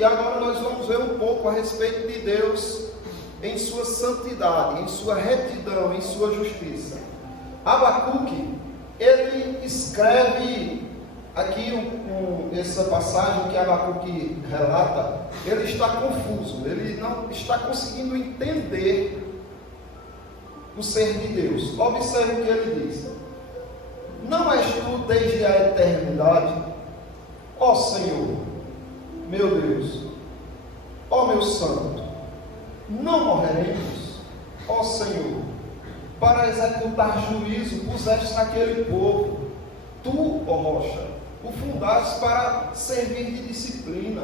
e agora nós vamos ver um pouco a respeito de Deus em sua santidade, em sua retidão, em sua justiça. Abacuque, ele escreve aqui essa passagem que Abacuque relata, ele está confuso, ele não está conseguindo entender o ser de Deus. Observe o que ele diz: não és tu desde a eternidade, ó Senhor, meu Deus, ó meu santo, não morreremos, ó Senhor, para executar juízo puseste naquele povo, tu, ó rocha, o fundaste para servir de disciplina.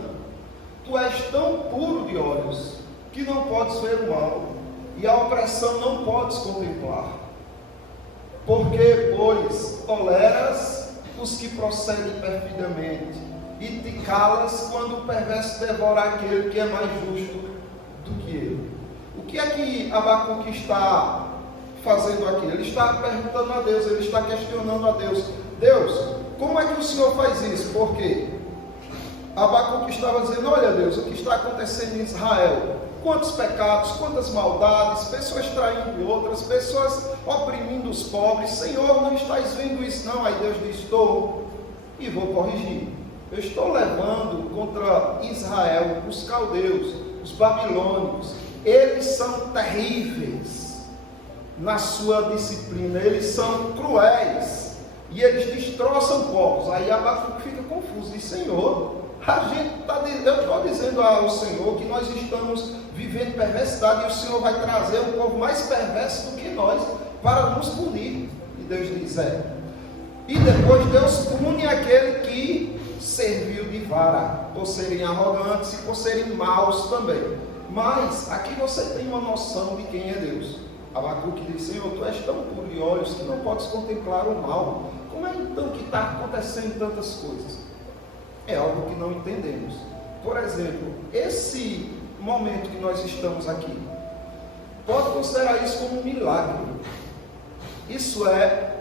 Tu és tão puro de olhos que não podes ver o mal, e a opressão não podes contemplar. Porque, pois, toleras os que procedem perfidamente, e te calas quando o perverso devora aquele que é mais justo do que ele. O que é que Abacuque está fazendo aqui? Ele está perguntando a Deus, ele está questionando a Deus: Deus, como é que o Senhor faz isso? Por quê? Abacuque estava dizendo: olha Deus, o que está acontecendo em Israel? Quantos pecados, quantas maldades, pessoas traindo outras, pessoas oprimindo os pobres. Senhor, não estás vendo isso não? Aí Deus diz: estou, e vou corrigir. Eu estou levando contra Israel os caldeus, os babilônicos. Eles são terríveis na sua disciplina, eles são cruéis e eles destroçam povos. Aí Abacuque fica confuso, diz: Senhor, eu estou dizendo ao Senhor que nós estamos vivendo perversidade e o Senhor vai trazer um povo mais perverso do que nós para nos punir. E Deus diz: e depois Deus pune aquele que serviu de vara, por serem arrogantes e por serem maus também. Mas aqui você tem uma noção de quem é Deus. Abacuque diz: Senhor, tu és tão puro de olhos que não podes contemplar o mal. Como é então que está acontecendo tantas coisas? É algo que não entendemos. Por exemplo, esse momento que nós estamos aqui, pode considerar isso como um milagre. Isso é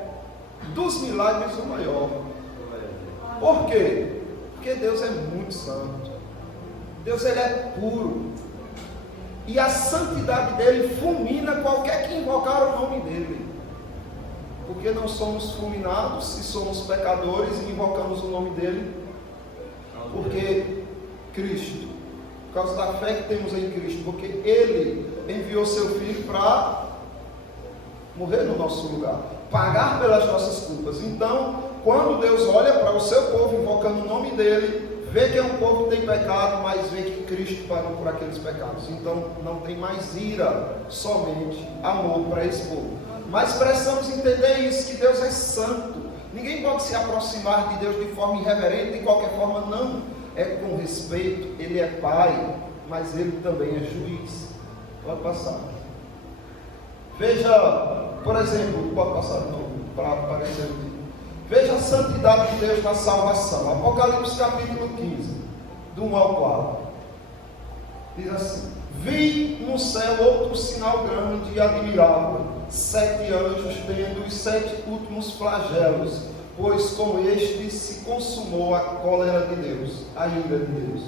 dos milagres o maior. Por quê? Porque Deus é muito santo. Deus, ele é puro. E a santidade dele fulmina qualquer que invocar o nome dele. Porque não somos fulminados se somos pecadores e invocamos o nome dele? Porque Cristo, por causa da fé que temos em Cristo, porque ele enviou seu Filho para morrer no nosso lugar, pagar pelas nossas culpas. Então, quando Deus olha para o seu povo invocando o nome dele, vê que é um povo que tem pecado, mas vê que Cristo pagou por aqueles pecados. Então não tem mais ira, somente amor para esse povo. Mas precisamos entender isso, que Deus é santo. Ninguém pode se aproximar de Deus de forma irreverente, de qualquer forma, não. É com respeito. Ele é Pai, mas Ele também é juiz. Pode passar. Veja, por exemplo, pode passar de novo, para aparecer aqui. Veja a santidade de Deus na salvação. Apocalipse capítulo 15, do 1 ao 4. Diz assim: vi no céu outro sinal grande e admirável, 7 anjos tendo os 7 últimos flagelos, pois com este se consumou a cólera de Deus, a ira de Deus.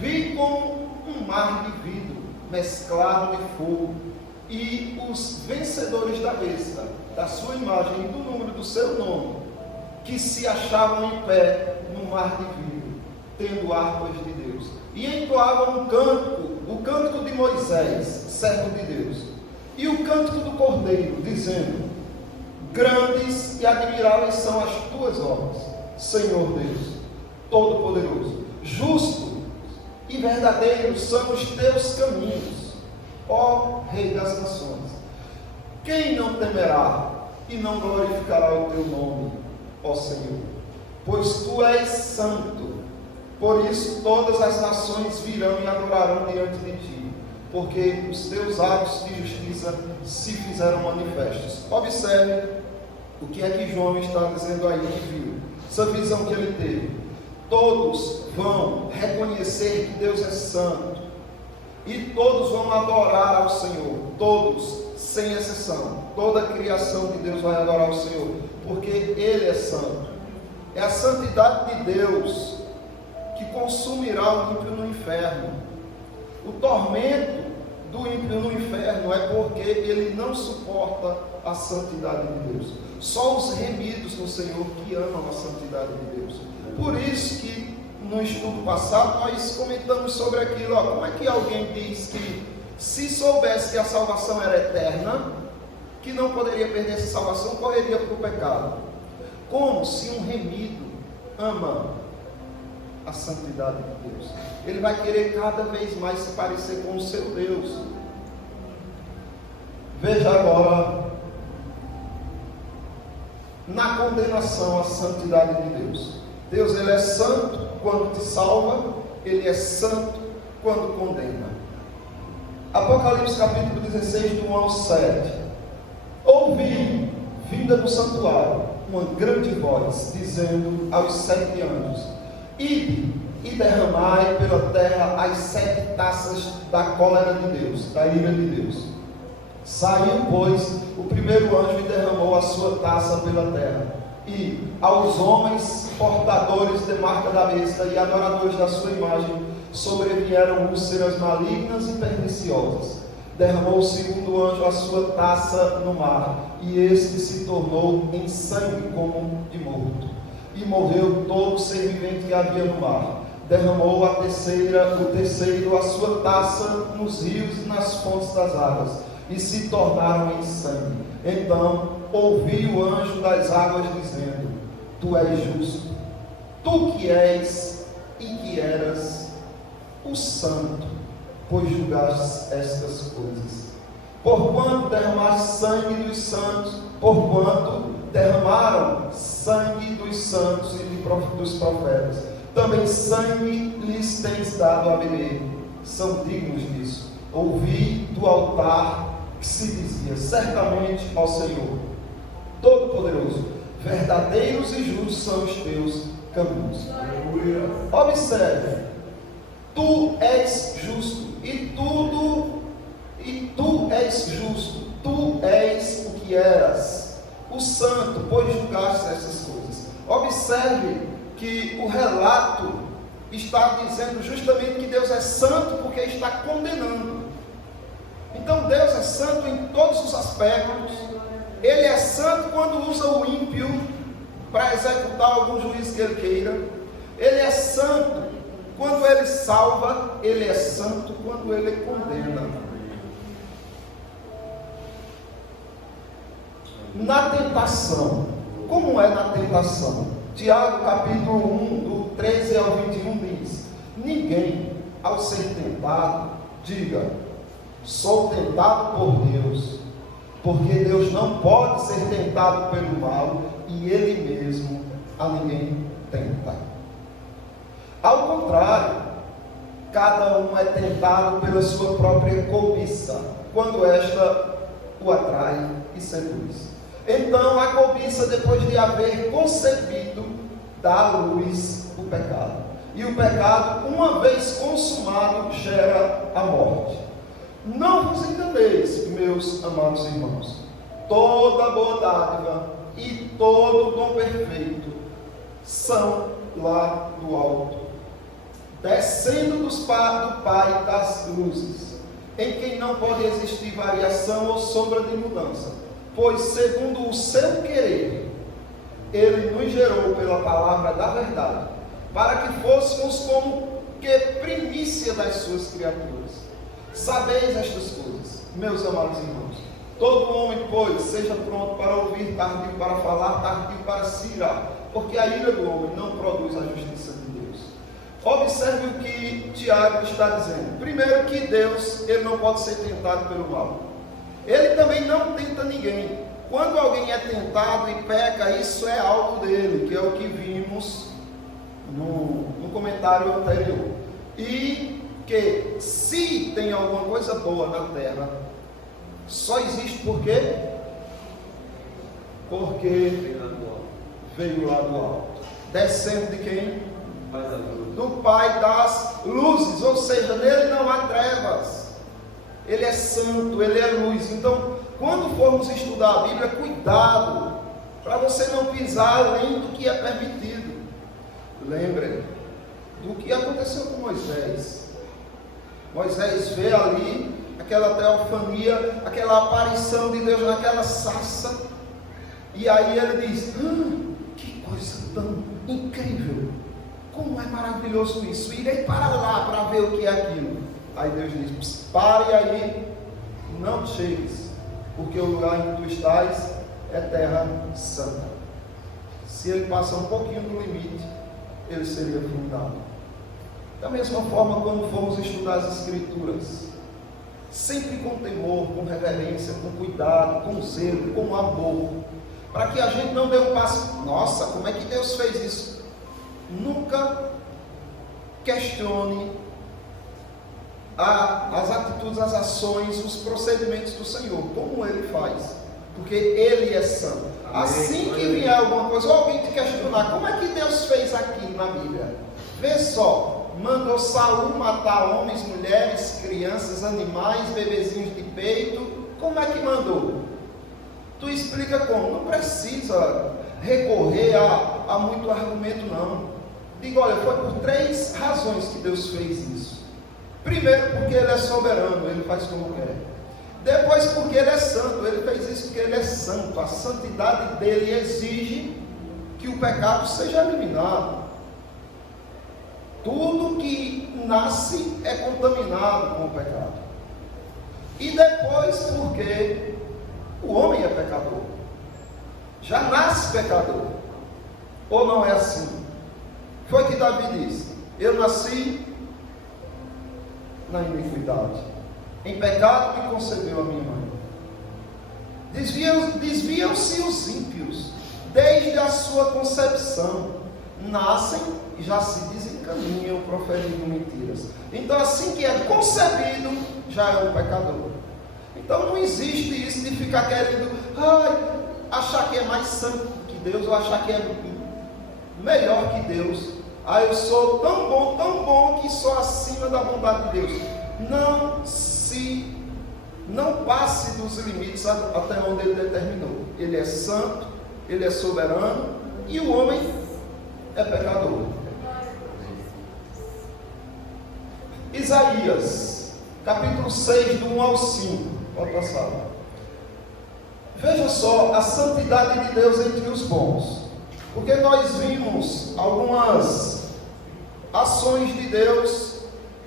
Vi como um mar de vidro mesclado de fogo, e os vencedores da besta, da sua imagem e do número do seu nome, que se achavam em pé no mar de vidro, tendo harpas de Deus, e entoavam um cântico, o cântico de Moisés, servo de Deus, e o cântico do Cordeiro, dizendo: grandes e admiráveis são as tuas obras, Senhor Deus Todo-Poderoso. Justo e verdadeiro são os teus caminhos, ó Rei das Nações. Quem não temerá e não glorificará o teu nome, ó Senhor? Pois tu és santo. Por isso todas as nações virão e adorarão diante de ti, porque os teus atos de justiça se fizeram manifestos. Observe o que é que João está dizendo aí que viu, essa visão que ele teve. Todos vão reconhecer que Deus é santo, e todos vão adorar ao Senhor, todos, sem exceção. Toda a criação de Deus vai adorar ao Senhor, porque Ele é santo. É a santidade de Deus que consumirá o ímpio no inferno. O tormento do ímpio no inferno é porque ele não suporta a santidade de Deus. Só os remidos no Senhor que amam a santidade de Deus. Por isso que no estudo passado nós comentamos sobre aquilo, como é que alguém diz que se soubesse que a salvação era eterna, que não poderia perder essa salvação, correria para o pecado. Como se um remido ama a santidade de Deus, ele vai querer cada vez mais se parecer com o seu Deus. Veja agora, na condenação à santidade de Deus. Deus, ele é santo quando te salva, ele é santo quando condena. Apocalipse capítulo 16, do 1 ao 7. Ouvi, vinda do santuário, uma grande voz, dizendo aos 7 anjos: ide e derramai pela terra as 7 taças da cólera de Deus, da ira de Deus. Saiu, pois, o primeiro anjo e derramou a sua taça pela terra. E aos homens portadores de marca da besta e adoradores da sua imagem sobrevieram úlceras malignas e perniciosas. Derramou o segundo anjo a sua taça no mar, e este se tornou em sangue como de morto. E morreu todo ser vivente que havia no mar. Derramou o terceiro a sua taça nos rios e nas fontes das águas, e se tornaram em sangue. Então ouvi o anjo das águas dizendo: tu és justo, tu que és e que eras o santo, pois julgaste estas coisas. Porquanto derramaste sangue dos santos, porquanto derramaram sangue dos santos e dos profetas, também sangue lhes tens dado a beber, são dignos disso. Ouvi do altar que se dizia: certamente, ó Senhor Todo-Poderoso, verdadeiros e justos são os teus caminhos. Observe, tu és justo, e tu és justo, tu és o que eras, o santo, pois julgaste essas coisas. Observe que o relato está dizendo justamente que Deus é santo porque está condenando. Então Deus é santo em todos os aspectos. Ele é santo quando usa o ímpio para executar algum juízo que ele queira. Ele é santo quando ele salva. Ele é santo quando ele condena. Na tentação, como é na tentação? Tiago capítulo 1, do 13 ao 21 diz: ninguém, ao ser tentado, diga: sou tentado por Deus, porque Deus não pode ser tentado pelo mal, e Ele mesmo a ninguém tenta. Ao contrário, cada um é tentado pela sua própria cobiça, quando esta o atrai e seduz. Então a cobiça, depois de haver concebido, dá à luz o pecado. E o pecado, uma vez consumado, gera a morte. Não vos enganeis, meus amados irmãos. Toda boa dádiva e todo dom perfeito são lá do alto, descendo do Pai das luzes, em quem não pode existir variação ou sombra de mudança, pois segundo o seu querer, Ele nos gerou pela palavra da verdade, para que fôssemos como que primícia das suas criaturas. Sabeis estas coisas, meus amados irmãos. Todo homem, pois, seja pronto para ouvir, tardio para falar, tardio para se irar, porque a ira do homem não produz a justiça de Deus. Observe o que Tiago está dizendo. Primeiro, que Deus, ele não pode ser tentado pelo mal. Ele também não tenta ninguém. Quando alguém é tentado e peca, isso é algo dele, que é o que vimos no comentário anterior. E que se tem alguma coisa boa na terra, só existe por quê? Porque veio lá do alto. Descendo de quem? Do Pai das luzes, ou seja, nele não há trevas. Ele é santo, ele é luz. Então, quando formos estudar a Bíblia, cuidado, para você não pisar além do que é permitido. Lembre, do que aconteceu com Moisés. Moisés vê ali aquela teofania, aquela aparição de Deus naquela sarça, e aí ele diz: que coisa tão incrível, como é maravilhoso isso, irei para lá para ver o que é aquilo. Aí Deus diz: pare aí, não chegues, porque o lugar em que tu estás é terra santa. Se ele passa um pouquinho do limite, ele seria fundado. Da mesma forma, quando formos estudar as Escrituras, sempre com temor, com reverência, com cuidado, com zelo, com amor, para que a gente não dê um passo: nossa, como é que Deus fez isso? Nunca questione as atitudes, as ações, os procedimentos do Senhor, como Ele faz, porque Ele é santo. Assim que vier alguma coisa, ou alguém te questionar, como é que Deus fez aqui na Bíblia? Vê só, mandou Saul matar homens, mulheres, crianças, animais, bebezinhos de peito. Como é que mandou? Tu explica como? Não precisa recorrer a muito argumento, não. Diga: olha, foi por 3 razões que Deus fez isso. Primeiro, porque Ele é soberano, Ele faz como quer. Depois, porque Ele é santo, Ele fez isso porque Ele é santo. A santidade dEle exige que o pecado seja eliminado. Tudo que nasce é contaminado com o pecado. E depois, porque o homem é pecador, já nasce pecador. Ou não é assim? Foi que Davi disse: eu nasci na iniquidade, em pecado me concebeu a minha mãe. Desviam-se os ímpios desde a sua concepção, nascem e já se desencaminham proferindo mentiras. Então, assim que é concebido, já é um pecador. Então não existe isso de ficar querendo achar que é mais santo que Deus, ou achar que é melhor que Deus. Eu sou tão bom que sou acima da bondade de Deus. Não passe dos limites até onde Ele determinou. Ele é santo, Ele é soberano, e o homem é pecador. Isaías, capítulo 6, do 1 ao 5. Pode passar. Veja só a santidade de Deus entre os bons. Porque nós vimos algumas ações de Deus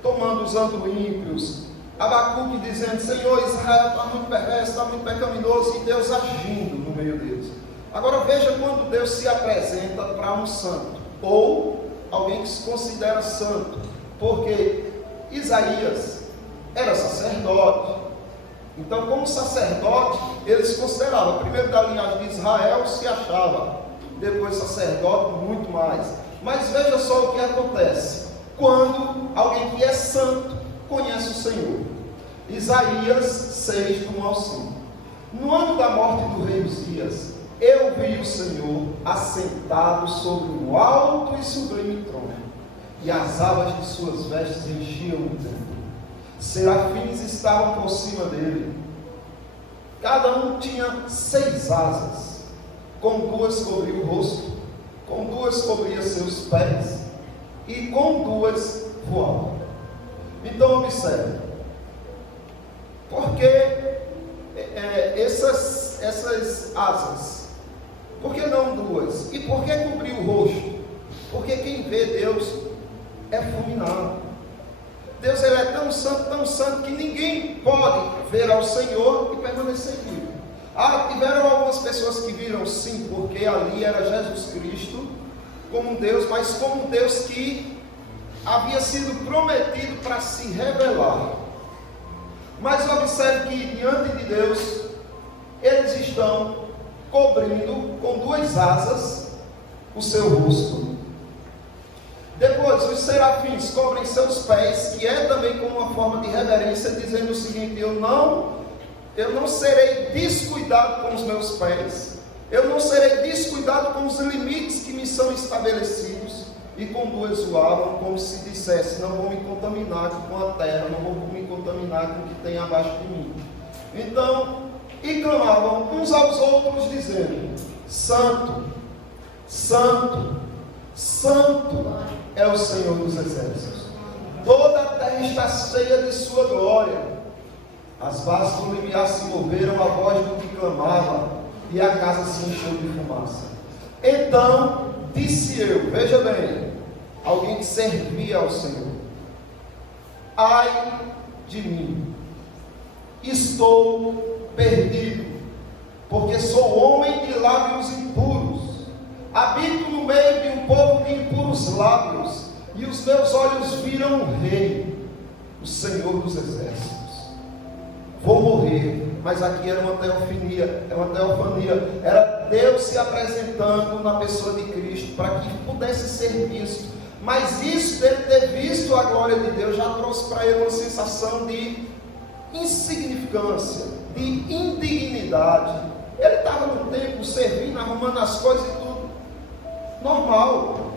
tomando os ímpios. Abacuque dizendo: Senhor, Israel está muito perverso, está muito pecaminoso, e Deus agindo no meio deles. Agora veja quando Deus se apresenta para um santo, ou alguém que se considera santo, porque Isaías era sacerdote. Então, como sacerdote, ele se considerava, primeiro da linhagem de Israel, se achava, depois sacerdote, muito mais. Mas veja só o que acontece quando alguém que é santo conhece o Senhor. Isaías 6, do 1 ao 5. No ano da morte do rei Uzias, eu vi o Senhor assentado sobre um alto e sublime trono, e as abas de suas vestes enchiam o templo. Serafins estavam por cima dele. Cada um tinha 6 asas. Com 2 cobria o rosto, com 2 cobria seus pés, e com 2 voava. Então observe, porque essas asas, por que não 2? E por que cobrir o rosto? Porque quem vê Deus é fulminado. Deus, ele é tão santo que ninguém pode ver ao Senhor e permanecer vivo. Tiveram algumas pessoas que viram, sim, porque ali era Jesus Cristo como Deus, mas como Deus que havia sido prometido para se revelar. Mas observe que diante de Deus, eles estão cobrindo com 2 asas o seu rosto. Depois, os serafins cobrem seus pés, que é também como uma forma de reverência, dizendo o seguinte: eu não serei descuidado com os meus pés, eu não serei descuidado com os limites que me são estabelecidos. E com 2 voavam, como se dissesse: não vou me contaminar com a terra, não vou me contaminar com o que tem abaixo de mim. Então, e clamavam uns aos outros, dizendo: Santo, Santo, Santo é o Senhor dos exércitos. Toda a terra está cheia de sua glória. As bases do limiar se moveram à voz do que clamava, e a casa se encheu de fumaça. Então disse eu, veja bem, alguém que servia ao Senhor: ai de mim, estou perdido, porque sou homem de lábios impuros, habito no meio de um povo de impuros lábios, e os meus olhos viram o Rei, o Senhor dos exércitos. Vou morrer, mas aqui era uma teofania, era Deus se apresentando na pessoa de Cristo, para que pudesse ser visto. Mas isso dele ter visto a glória de Deus já trouxe para ele uma sensação de insignificância, de indignidade. Ele estava no templo servindo, arrumando as coisas e tudo normal.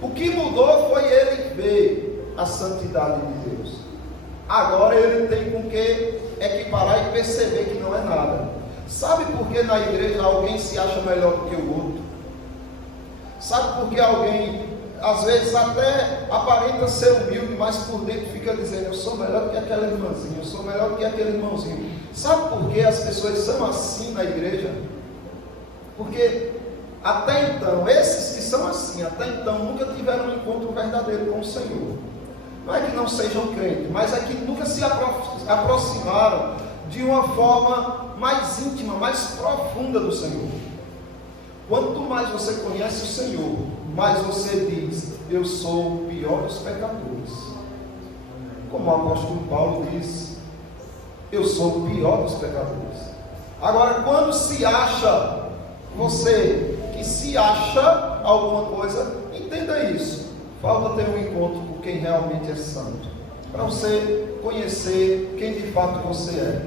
O que mudou foi ele ver a santidade de Deus. Agora ele tem com que equiparar e perceber que não é nada. Sabe por que na igreja alguém se acha melhor do que o outro? Sabe por que alguém às vezes até aparenta ser humilde, mas por dentro fica dizendo: eu sou melhor do que aquela irmãzinha, eu sou melhor do que aquele irmãozinho? Sabe por que as pessoas são assim na igreja? Porque até então, esses que são assim, até então nunca tiveram um encontro verdadeiro com o Senhor. Não é que não sejam crentes, mas é que nunca se aproximaram de uma forma mais íntima, mais profunda do Senhor. Quanto mais você conhece o Senhor, mais você diz: eu sou o pior dos pecadores. Como o apóstolo Paulo diz: eu sou o pior dos pecadores. Agora, quando se acha, você que se acha alguma coisa, entenda isso. Falta ter um encontro com quem realmente é santo, para você conhecer quem de fato você é.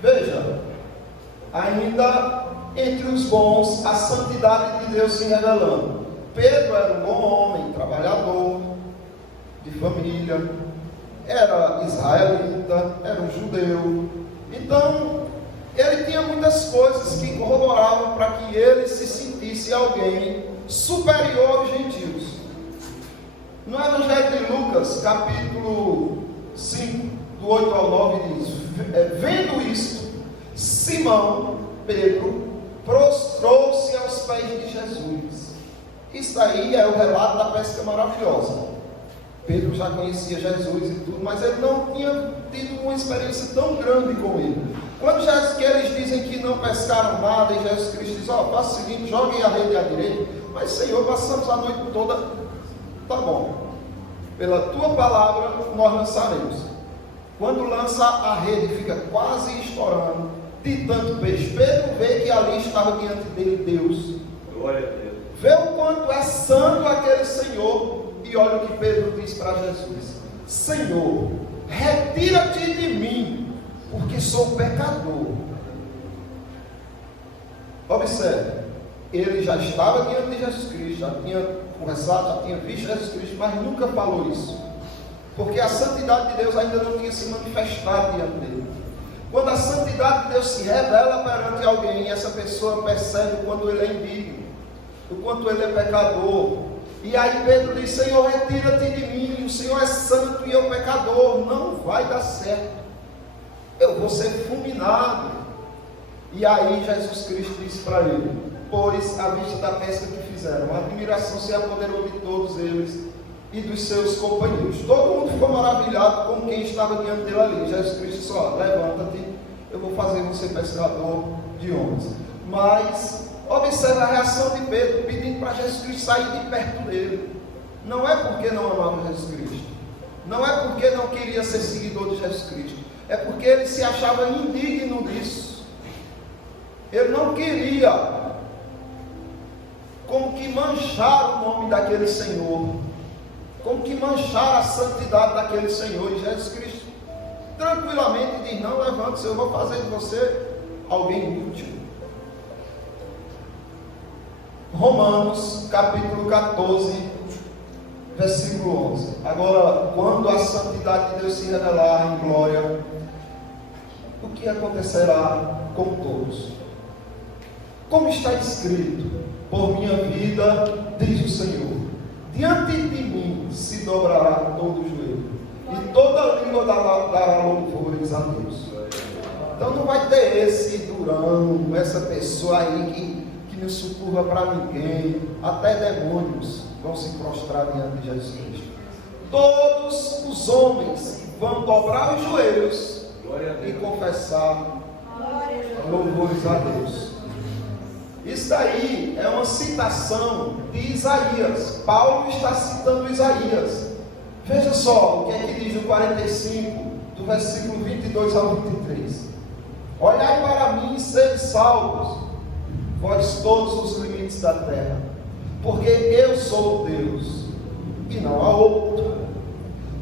Veja, ainda entre os bons, a santidade de Deus se revelando. Pedro era um bom homem, trabalhador, de família, era israelita, era um judeu. Então, ele tinha muitas coisas que corroboravam para que ele se sentisse alguém superior aos gentios. No Evangelho de Lucas, capítulo 5, do 8 ao 9, diz: vendo isto, Simão, Pedro, prostrou-se aos pés de Jesus. Isso aí é o relato da pesca maravilhosa. Pedro já conhecia Jesus e tudo, mas ele não tinha tido uma experiência tão grande com ele. Quando que eles dizem que não pescaram nada, e Jesus Cristo diz: faça o seguinte, joguem a rede à direita. Mas Senhor, passamos a noite toda. Tá bom, pela tua palavra nós lançaremos. Quando lança, a rede fica quase estourando de tanto peixe. Pedro vê que ali estava diante dele Deus. Glória a Deus. Vê o quanto é santo aquele Senhor. E olha o que Pedro diz para Jesus: Senhor, retira-te de mim, porque sou pecador. Observe, ele já estava diante de Jesus Cristo, já tinha conversado, já tinha visto Jesus Cristo, mas nunca falou isso, porque a santidade de Deus ainda não tinha se manifestado diante dele. Quando a santidade de Deus se revela perante alguém, essa pessoa percebe o quanto ele é indigno, o quanto ele é pecador. E aí Pedro diz: Senhor, retira-te de mim, o Senhor é santo e eu pecador, não vai dar certo, eu vou ser fulminado. E aí Jesus Cristo disse para ele: pois à vista da pesca que fizeram, a admiração se apoderou de todos eles e dos seus companheiros. Todo mundo ficou maravilhado com quem estava diante dele ali. Jesus Cristo disse: levanta-te, eu vou fazer você pescador de homens. Mas observe a reação de Pedro, pedindo para Jesus Cristo sair de perto dele. Não é porque não amava Jesus Cristo, não é porque não queria ser seguidor de Jesus Cristo, é porque ele se achava indigno disso. Ele não queria como que manchar o nome daquele Senhor, como que manchar a santidade daquele Senhor. E Jesus Cristo tranquilamente diz: não, levante-se, eu vou fazer de você alguém útil. Romanos capítulo 14, versículo 11. Agora, quando a santidade de Deus se revelar em glória, o que acontecerá com todos? Como está escrito: por minha vida, diz o Senhor, diante de mim se dobrará todo o joelho, e toda língua dará louvores a Deus. Então não vai ter esse durão, essa pessoa aí que não sucumba para ninguém. Até demônios vão se prostrar diante de Jesus Cristo. Todos os homens vão dobrar os joelhos e confessar louvores a Deus. Isso aí é uma citação de Isaías. Paulo está citando Isaías. Veja só o que é que diz no 45, do versículo 22 ao 23. Olhai para mim e sede salvos, vós todos os limites da terra, porque eu sou Deus, e não há outro.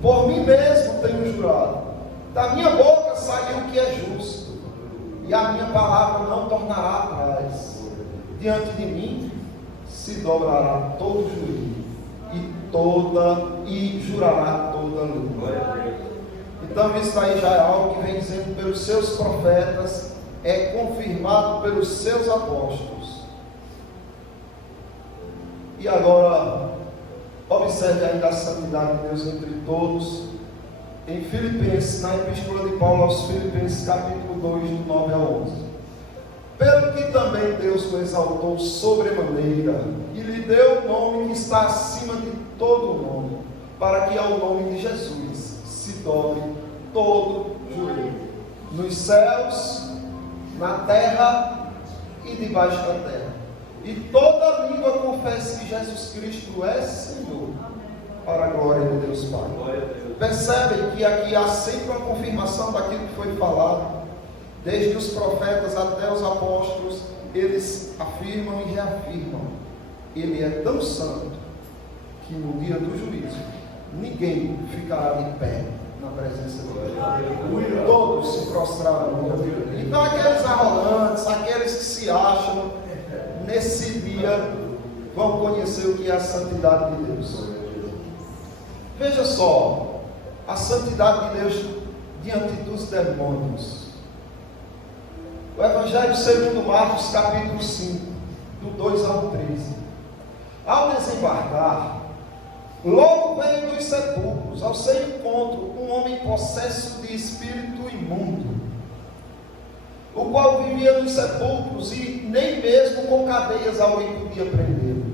Por mim mesmo tenho jurado, da minha boca saiu o que é justo, e a minha palavra não tornará atrás. Diante de mim se dobrará todo o joelho, e jurará toda a língua. Então isso aí já é algo que vem dizendo pelos seus profetas, é confirmado pelos seus apóstolos. E agora, observe ainda a santidade de Deus entre todos. Em Filipenses, na Epístola de Paulo aos Filipenses, capítulo 2, do 9 ao 11. Pelo que também Deus o exaltou sobremaneira, e lhe deu o nome que está acima de todo o nome, para que ao nome de Jesus se dobre todo joelho, nos céus, na terra e debaixo da terra, e toda língua confesse que Jesus Cristo é Senhor, para a glória de Deus Pai. Percebem que aqui há sempre uma confirmação daquilo que foi falado, desde os profetas até os apóstolos. Eles afirmam e reafirmam: Ele é tão santo que no dia do juízo ninguém ficará de pé na presença dele. Todos se prostraram. Então aqueles arrogantes, aqueles que se acham, nesse dia vão conhecer o que é a santidade de Deus. Veja só, a santidade de Deus diante dos demônios. O Evangelho segundo Marcos, capítulo 5, do 2 ao 13. Ao desembarcar, logo veio dos sepulcros, ao seu encontro, um homem possesso de espírito imundo, o qual vivia nos sepulcros e nem mesmo com cadeias alguém podia prendê-lo,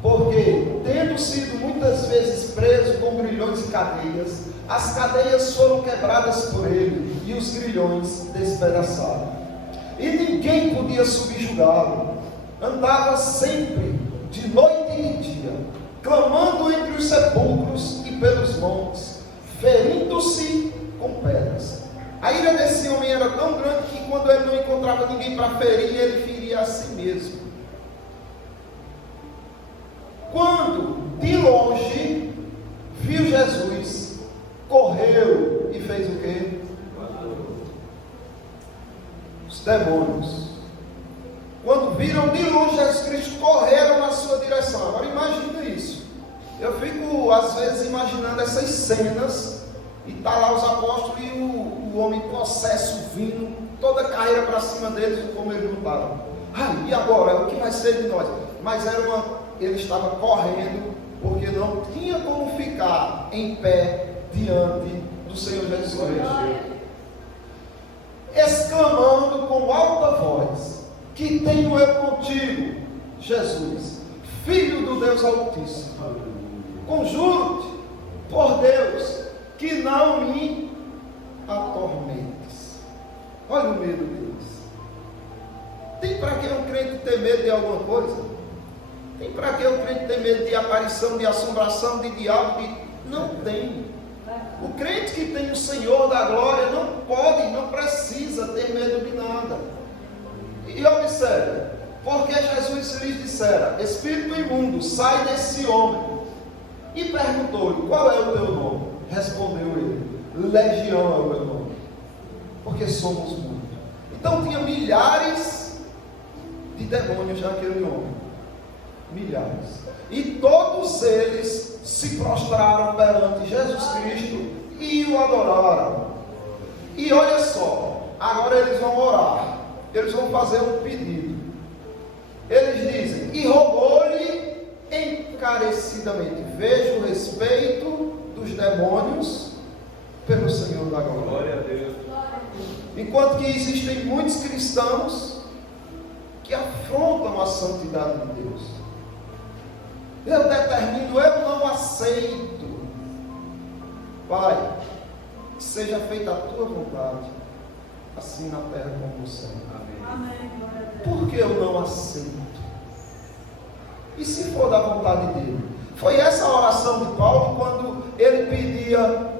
porque, tendo sido muitas vezes preso com grilhões e cadeias, as cadeias foram quebradas por ele e os grilhões despedaçados, e ninguém podia subjugá-lo. Andava sempre, de noite e de dia, clamando entre os sepulcros e pelos montes, ferindo-se com pedras. A ira desse homem era tão grande que, quando ele não encontrava ninguém para ferir, ele feria a si mesmo. Quando, de longe, viu Jesus, correu e fez o quê? Os demônios, quando viram de longe Jesus Cristo, correram na sua direção. Agora imagina isso. Eu fico às vezes imaginando essas cenas, e está lá os apóstolos e o homem possesso vindo, toda a carreira para cima deles, como eles lutaram. E agora? O que vai ser de nós? Mas ele estava correndo, porque não tinha como ficar em pé diante do Senhor Jesus Cristo, exclamando com alta voz: que tenho eu contigo, Jesus, Filho do Deus Altíssimo? Conjuro-te, por Deus, que não me atormentes. Olha o medo deles. Tem para que um crente ter medo de alguma coisa? Tem para que um crente ter medo de aparição, de assombração, de diabo? Não tem. O crente que tem o Senhor da glória não pode, não precisa ter medo de nada. E observe, porque Jesus lhes dissera: espírito imundo, sai desse homem. E perguntou-lhe: qual é o teu nome? Respondeu ele: Legião é o meu nome, porque somos muitos. Então tinha milhares de demônios naquele homem, milhares, e todos eles se prostraram perante Jesus Cristo e o adoraram. E olha só, agora eles vão orar, eles vão fazer um pedido. Eles dizem: e rogou-lhe encarecidamente. Veja o respeito dos demônios pelo Senhor da glória. Glória a Deus. Enquanto que existem muitos cristãos que afrontam a santidade de Deus. Eu determino, eu não aceito. Pai, que seja feita a tua vontade, assim na terra como no céu. Amém. Por que eu não aceito? E se for da vontade dele? Foi essa a oração de Paulo quando ele pedia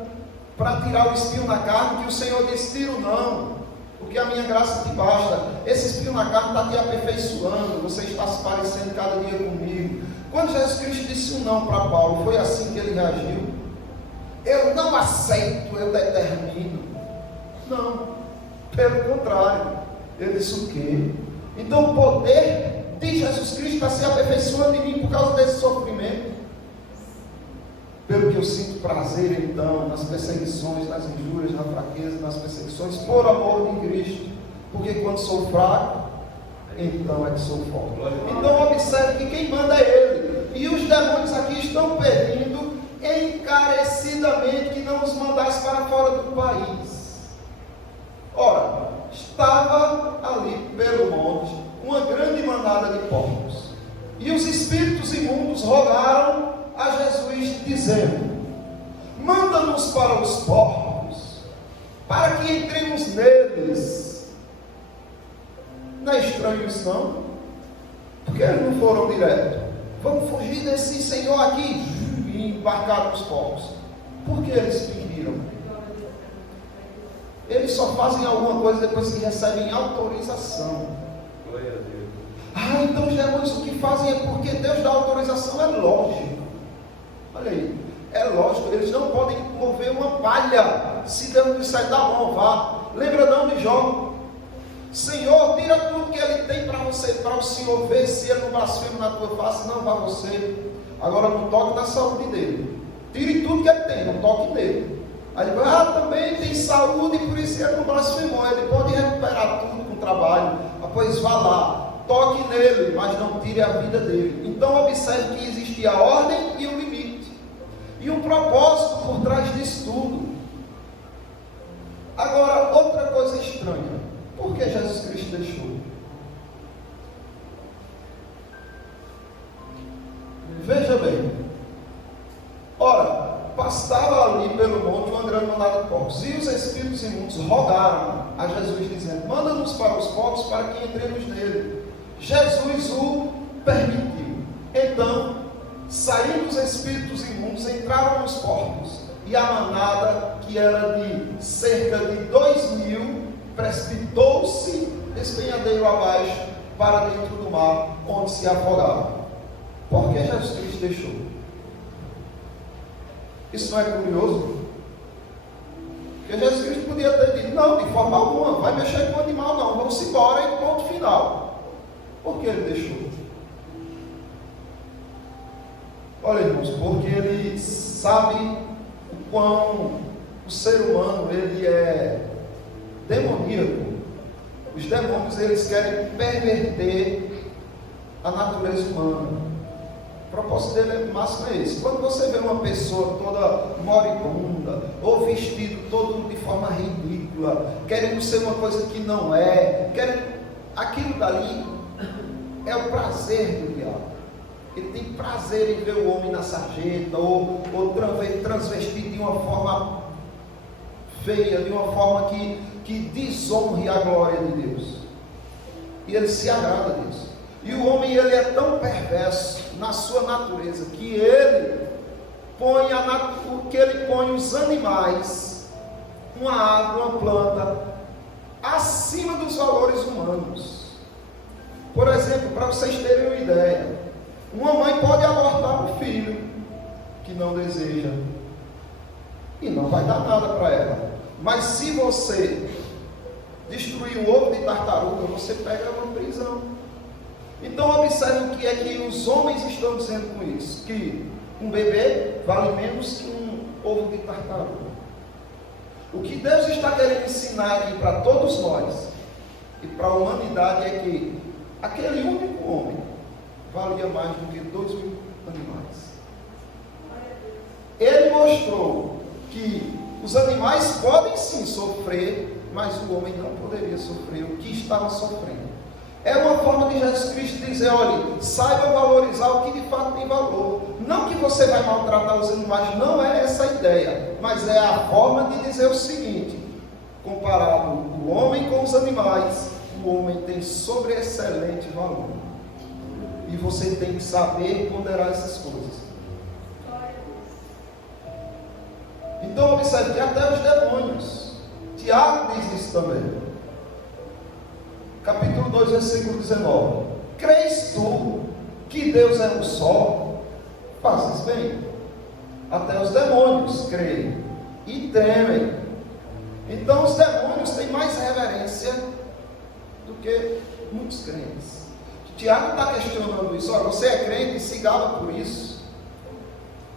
para tirar o espinho na carne, que o Senhor disse: tiro não, porque a minha graça te basta. Esse espinho na carne está te aperfeiçoando, você está se parecendo cada dia comigo. Quando Jesus Cristo disse um não para Paulo, foi assim que ele reagiu? Eu não aceito, eu determino. Não, pelo contrário, ele disse o quê? Então o poder de Jesus Cristo está se aperfeiçoando em mim por causa desse sofrimento. Pelo que eu sinto prazer então nas perseguições, nas injúrias, na fraqueza, nas perseguições, por amor de Cristo. Porque quando sou fraco, então é que sou forte. Então observe que quem manda é Ele. E os demônios aqui estão pedindo encarecidamente que não os mandasse para fora do país. Ora, estava ali pelo monte uma grande manada de porcos. E os espíritos imundos rogaram a Jesus, dizendo: manda-nos para os porcos, para que entremos neles. Não é estranho isso não? Porque eles não foram direto. Vamos fugir desse senhor aqui, e embarcaram os porcos. Por que eles pediram? Eles só fazem alguma coisa depois que recebem autorização. Glória a Deus. Ah, então os demônios o que fazem é porque Deus dá autorização, é lógico. Olha aí, é lógico, eles não podem mover uma palha se Deus disser: dá bom, vá. Lembra não de Jó? Senhor, tira tudo que ele tem para você, para o Senhor ver se ele não blasfema na tua face. Não vá você. Agora não toque na saúde dele. Tire tudo que ele tem, não toque nele. Aí ele vai: também tem saúde, por isso ele não blasfemou. Ele pode recuperar tudo com trabalho. Pois vá lá, toque nele, mas não tire a vida dele. Então observe que existe a ordem e o limite, e um propósito por trás disso tudo. Agora, outra coisa estranha: por que Jesus Cristo deixou? Veja bem. Ora, passava ali pelo monte uma grande manada de porcos, e os espíritos imundos rogaram a Jesus, dizendo: manda-nos para os porcos, para que entremos nele. Jesus o permitiu. Então, saindo os espíritos imundos, entraram nos porcos, e a manada, que era de cerca de 2.000, precipitou-se despenhadeiro abaixo para dentro do mar, onde se afogavam. Por que Jesus Cristo deixou? Isso não é curioso? Porque Jesus Cristo podia ter dito: não, de forma alguma, vai mexer com o animal não, vamos embora e ponto final. Por que ele deixou? Olha, irmãos, porque ele sabe o quão o ser humano ele é demoníaco. Os demônios, eles querem perverter a natureza humana. O propósito dele máximo é esse. Quando você vê uma pessoa toda moribunda, ou vestido todo de forma ridícula, querendo ser uma coisa que não é, aquilo dali é o prazer do diabo. Ele tem prazer em ver o homem na sarjeta, ou transvestido de uma forma feia, de uma forma que desonre a glória de Deus. E ele se agrada disso. E o homem, ele é tão perverso na sua natureza, que ele põe os animais, uma árvore, uma planta, acima dos valores humanos. Por exemplo, para vocês terem uma ideia, uma mãe pode abortar um filho que não deseja, e não vai dar nada para ela. Mas se você destruir um ovo de tartaruga, você pega uma prisão. Então observe o que é que os homens estão dizendo com isso: que um bebê vale menos que um ovo de tartaruga. O que Deus está querendo ensinar aqui para todos nós e para a humanidade é que aquele único homem valia mais do que 2.000 animais. Ele mostrou que os animais podem sim sofrer, mas o homem não poderia sofrer o que estava sofrendo. É uma forma de Jesus Cristo dizer: olha, saiba valorizar o que de fato tem valor. Não que você vai maltratar os animais, não é essa a ideia, mas é a forma de dizer o seguinte: comparado o homem com os animais, o homem tem sobreexcelente valor. E você tem que saber ponderar essas coisas. Então observe que até os demônios, Tiago diz isso também. Capítulo 2, versículo 19. Crês tu que Deus é um só? Fazes bem. Até os demônios creem e temem. Então os demônios têm mais reverência do que muitos crentes. Tiago está questionando isso. Olha, você é crente e se gaba por isso?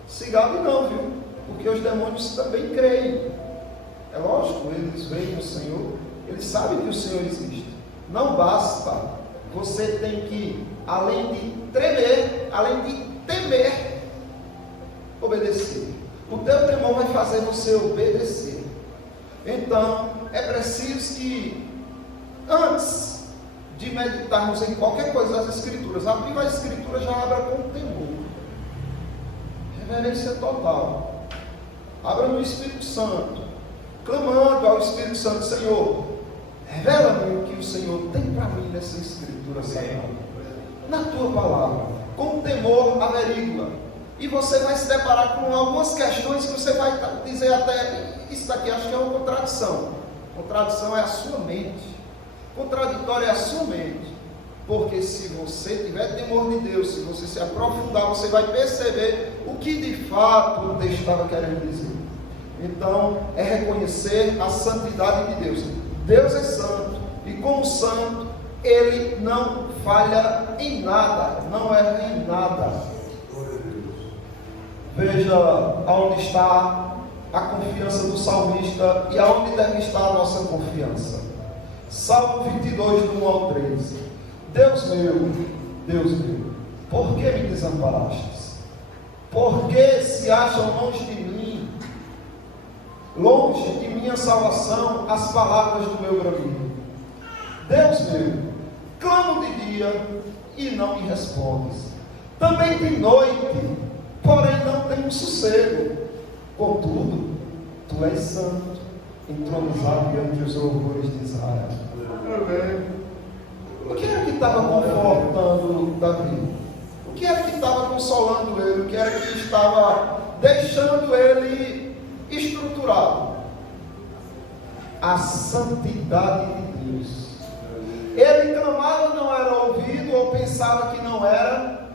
Se gabe não, viu? Porque os demônios também creem. É lógico, eles veem o Senhor, eles sabem que o Senhor existe. Não basta, você tem que, além de tremer, além de temer, obedecer. O teu temor vai fazer você obedecer. Então, é preciso que, antes de meditarmos em qualquer coisa das Escrituras, abrir a Escritura já abra com temor, reverência total. Abra no Espírito Santo, clamando ao Espírito Santo: Senhor, revela-me o que o Senhor tem para mim nessa Escritura sagrada, na tua palavra. Com temor, averigua. E você vai se deparar com algumas questões que você vai dizer até: isso daqui acho que é uma contradição. Contradição é a sua mente. Contraditório é a sua mente. Porque se você tiver temor de Deus, se você se aprofundar, você vai perceber o que de fato o texto estava querendo dizer. Então, é reconhecer a santidade de Deus. Deus é santo, e como santo, Ele não falha em nada, não erra em nada. Veja aonde está a confiança do salmista e aonde deve estar a nossa confiança. Salmo 22, do 1 ao 3. Deus meu, por que me desamparastes? Por que se acham longe de mim? Longe de minha salvação as palavras do meu bramido. Deus meu, clamo de dia e não me respondes. Também de noite, porém não tenho sossego. Contudo, tu és santo, entronizado entre os louvores de Israel. Amém. O que era que estava confortando Davi? O que era que estava consolando ele? O que era que estava deixando ele estruturado? A santidade de Deus. Ele clamava, não era ouvido, ou pensava que não era,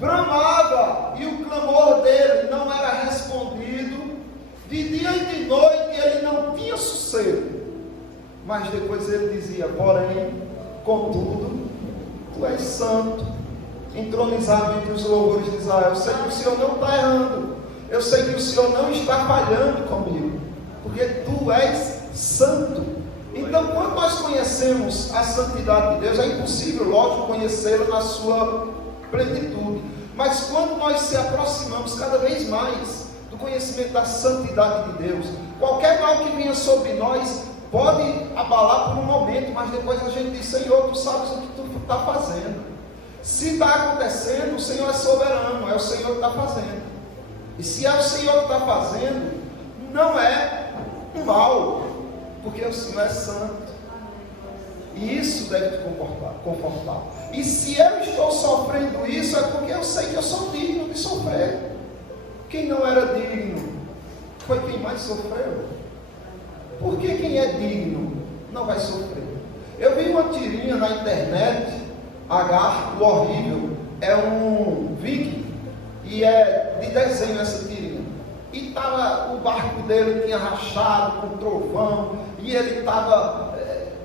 bramava, e o clamor dele não era respondido, de dia e de noite ele não tinha sossego. Mas depois ele dizia: porém, contudo, tu és santo, entronizado entre os louvores de Israel. Eu sei que o Senhor não está errando, eu sei que o Senhor não está falhando comigo, porque tu és santo. Então, quando nós conhecemos a santidade de Deus, é impossível, lógico, conhecê-la na sua plenitude, mas quando nós se aproximamos cada vez mais do conhecimento da santidade de Deus, qualquer mal que venha sobre nós pode abalar por um momento, mas depois a gente diz: Senhor, tu sabes o que tu está fazendo. Se está acontecendo, o Senhor é soberano, é o Senhor que está fazendo. E se é o Senhor que está fazendo, não é um mal, porque o Senhor é santo. E isso deve te confortar. E se eu estou sofrendo isso, é porque eu sei que eu sou digno de sofrer. Quem não era digno foi quem mais sofreu. Porque quem é digno não vai sofrer. Eu vi uma tirinha na internet, Agar, o horrível, é um viking, e é de desenho essa tirinha. E estava, o barco dele tinha rachado com trovão, e ele estava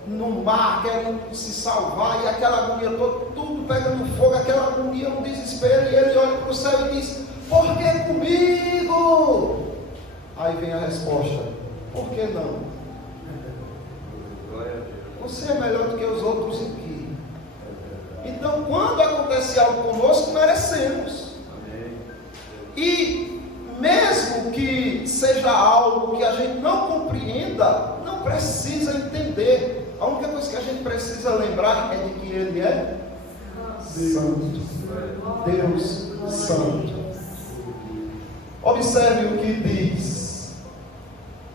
no mar, querendo se salvar, e aquela agonia toda, tudo pegando fogo, aquela agonia, um desespero, e ele olha para o céu e diz: por que comigo? Aí vem a resposta: por que não? Você é melhor do que os outros aqui. Então, quando acontece algo conosco, merecemos. E mesmo que seja algo que a gente não compreenda, não precisa entender. A única coisa que a gente precisa lembrar é de que Ele é Santo. Deus Santo. Observe o que diz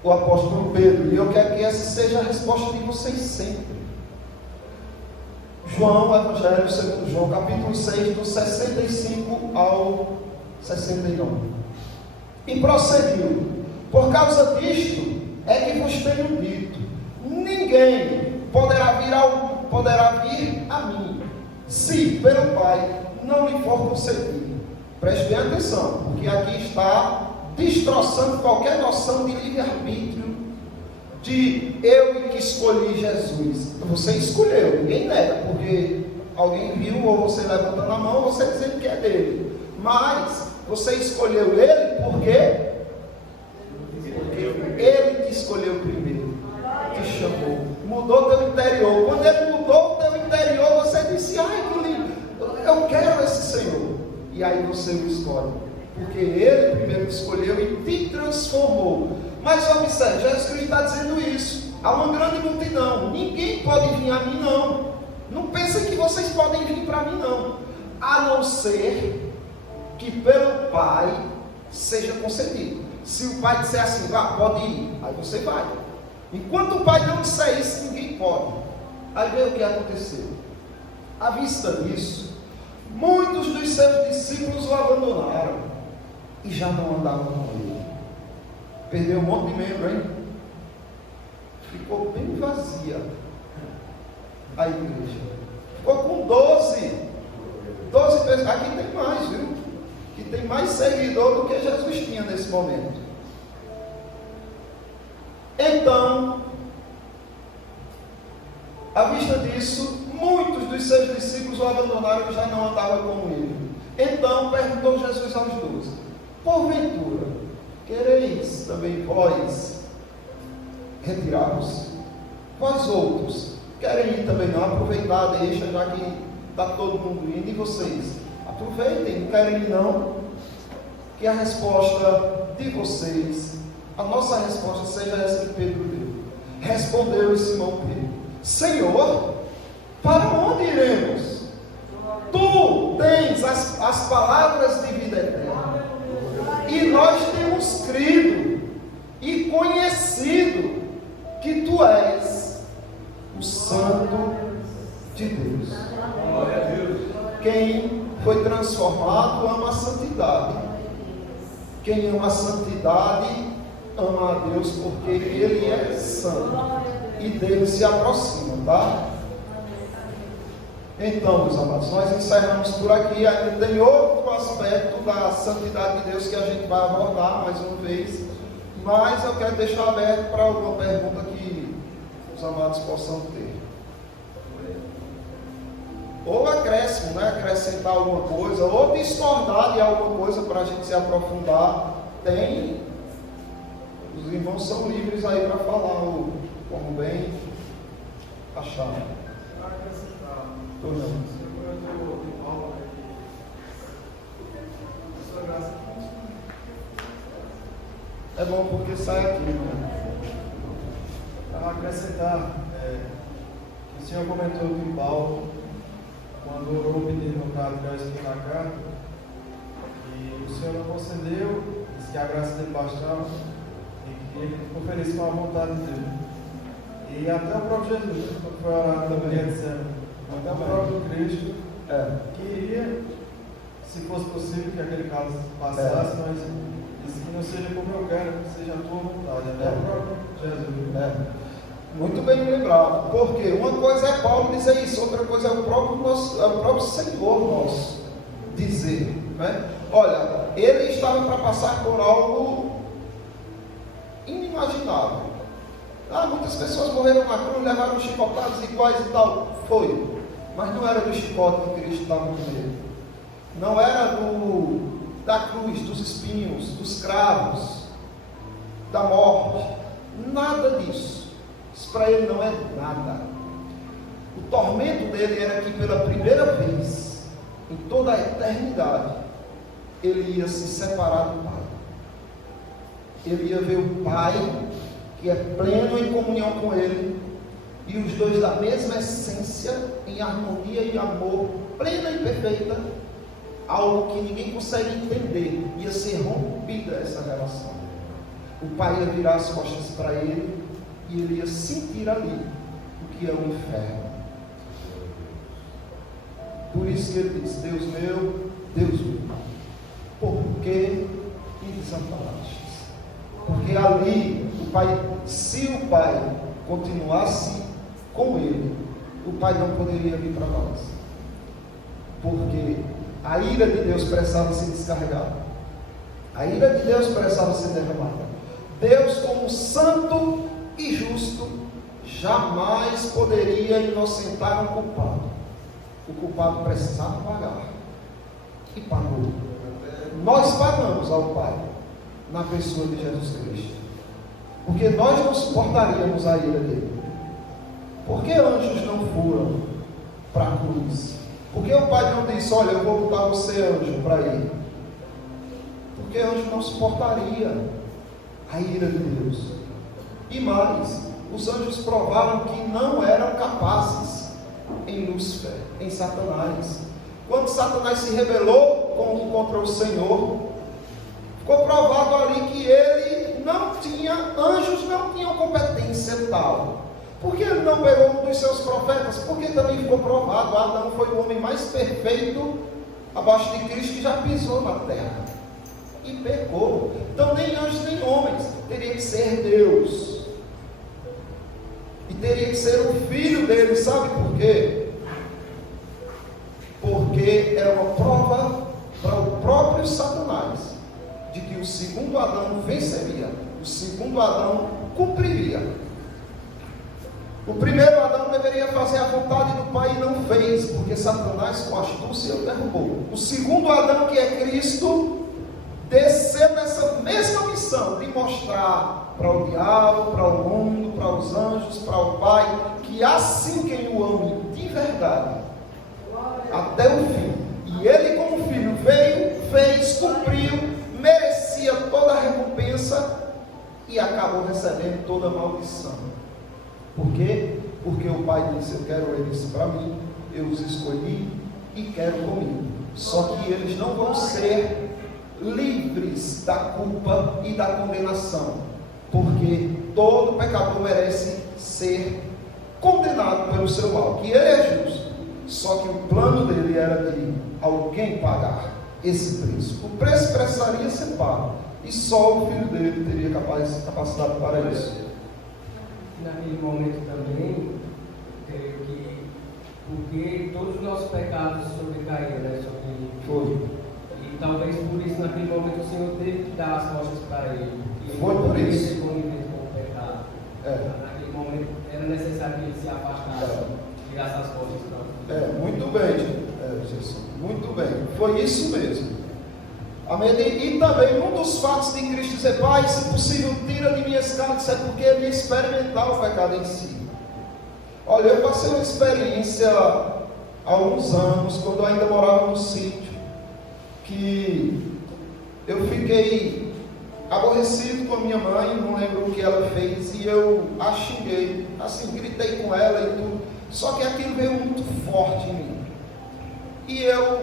o apóstolo Pedro, e eu quero que essa seja a resposta de vocês sempre. João, Evangelho segundo João, capítulo 6, do 65 ao 69. E prosseguiu: por causa disto é que vos tenho dito, ninguém poderá vir a mim, se pelo Pai não lhe for concedido. Preste bem atenção, porque aqui está destroçando qualquer noção de livre-arbítrio, de eu que escolhi Jesus. Você escolheu, ninguém nega, porque alguém viu, ou você levantando a mão, ou você dizendo que é dele. Mas você escolheu ele porque ele te escolheu primeiro, te chamou, mudou teu interior. Quando ele mudou o teu interior, você disse: ai, que lindo, eu quero esse Senhor. E aí você o escolhe, porque ele primeiro te escolheu e te transformou. Mas observe, Jesus Cristo está dizendo isso. Há uma grande multidão, ninguém pode vir a mim não. Não pensem que vocês podem vir para mim não, a não ser que pelo Pai seja concedido. Se o Pai disser assim, vá, pode ir, aí você vai. Enquanto o Pai não disser isso, ninguém pode. Aí vê o que aconteceu. À vista disso, muitos dos seus discípulos o abandonaram e já não andavam com ele. Perdeu um monte de membro, hein? Ficou bem vazia a igreja. Ficou com 12 pessoas. Aqui tem mais, viu? Que tem mais seguidor do que Jesus tinha nesse momento. Então, à vista disso, muitos dos seus discípulos o abandonaram e já não andavam com ele. Então perguntou Jesus aos 12: porventura, quereis também vós retirar-vos? Vós outros querem ir também não? Aproveitar, deixa, já que está todo mundo indo, e vocês? Aproveitem, não querem ir não? Que a resposta de vocês, a nossa resposta seja essa que Pedro deu. Respondeu Simão Pedro: Senhor, para onde iremos? Tu tens as palavras de vida eterna, e nós temos crido e conhecido que Tu és o Santo de Deus. Quem foi transformado ama a santidade. Quem ama a santidade ama a Deus, porque Ele é santo e dele se aproxima, tá? Então, meus amados, nós encerramos por aqui. Ainda tem outro aspecto da santidade de Deus que a gente vai abordar mais uma vez, mas eu quero deixar aberto para alguma pergunta que os amados possam ter. Ou acréscimo, né? Acrescentar alguma coisa, ou discordar de alguma coisa para a gente se aprofundar. Tem, os irmãos são livres aí para falar como bem achar. É bom porque sai aqui, né? Para acrescentar, o senhor comentou que Paulo, quando orou pedindo no cara para explicar a carta, e o senhor não concedeu, disse que a graça dele bastava, e que ele ficou feliz com a vontade dele. E até o próprio Jesus, quando foi orar também, dizendo, até o próprio Cristo queria, se fosse possível, que aquele caso passasse, mas disse que não seja como eu quero, que seja a tua vontade. Até o próprio Jesus. Muito bem lembrado, porque uma coisa é Paulo dizer isso, outra coisa é o próprio Senhor nosso dizer, né? Olha, ele estava para passar por algo inimaginável. Muitas pessoas morreram na cruz, levaram chicotadas iguais e tal. Foi, mas não era do chicote que Cristo estava com ele. Não era da cruz, dos espinhos, dos cravos, da morte. Nada disso. Isso para ele não é nada. O tormento dele era que pela primeira vez em toda a eternidade ele ia se separar do pai. Ele ia ver o pai, que é pleno em comunhão com ele, e os dois da mesma essência, em harmonia e amor, plena e perfeita, algo que ninguém consegue entender. Ia ser rompida essa relação. O pai ia virar as costas para ele, e ele ia sentir ali o que é o inferno. Por isso que ele diz: Deus meu, Deus meu, por que me desamparaste? Porque ali, o pai, se o pai continuasse com ele, o pai não poderia vir para nós. Porque a ira de Deus precisava ser descarregada. A ira de Deus precisava ser derramada. Deus, como santo e justo, jamais poderia inocentar um culpado. O culpado precisava pagar. E pagou. Nós pagamos ao Pai na pessoa de Jesus Cristo. Porque nós não suportaríamos a ira dele. Por que anjos não foram para a cruz? Por que o Pai não disse: olha, eu vou botar você anjo para ir? Porque anjo não suportaria a ira de Deus. E mais, os anjos provaram que não eram capazes em Lúcifer, em Satanás. Quando Satanás se rebelou contra o Senhor, ficou provado ali que ele não tinha, anjos não tinham competência tal. Por que ele não pegou um dos seus profetas? Porque também ficou provado: Adão foi o homem mais perfeito abaixo de Cristo que já pisou na terra. E pecou. Então nem anjos nem homens, teria que ser Deus. E teria que ser o filho dele. Sabe por quê? Porque era uma prova para o próprio Satanás de que o segundo Adão venceria, o segundo Adão cumpriria. O primeiro Adão deveria fazer a vontade do Pai e não fez, porque Satanás com astúcia o derrubou. O segundo Adão, que é Cristo, desceu nessa mesma missão de mostrar para o diabo, para o mundo, para os anjos, para o Pai, que assim quem o ame de verdade, até o fim. E ele, como filho, veio, fez, cumpriu, merecia toda a recompensa e acabou recebendo toda a maldição. Por quê? Porque o Pai disse: eu quero eles para mim, eu os escolhi e quero comigo. Só que eles não vão ser livres da culpa e da condenação, porque todo pecador merece ser condenado pelo seu mal, que ele é justo. Só que o plano dele era de alguém pagar esse preço. O preço precisaria ser pago, e só o filho dele teria capacidade para isso. Naquele momento também, creio que, porque todos os nossos pecados sobrecaíram, né? Foi. E talvez por isso, naquele momento, o Senhor teve que dar as costas para ele. Foi por isso. Ele conviver com o pecado. Naquele momento, era necessário que ele se afastasse, tirasse as costas para muito bem, Jesus. Muito bem. Foi isso mesmo. Amém? E também um dos fatos de Cristo dizer: Pai, se possível, tira de minhas carnes, é porque ele ia experimentar o pecado em si. Olha, eu passei uma experiência há alguns anos, quando eu ainda morava no sítio, que eu fiquei aborrecido com a minha mãe, não lembro o que ela fez, e eu a xinguei, assim, gritei com ela e tudo, só que aquilo veio muito forte em mim, e eu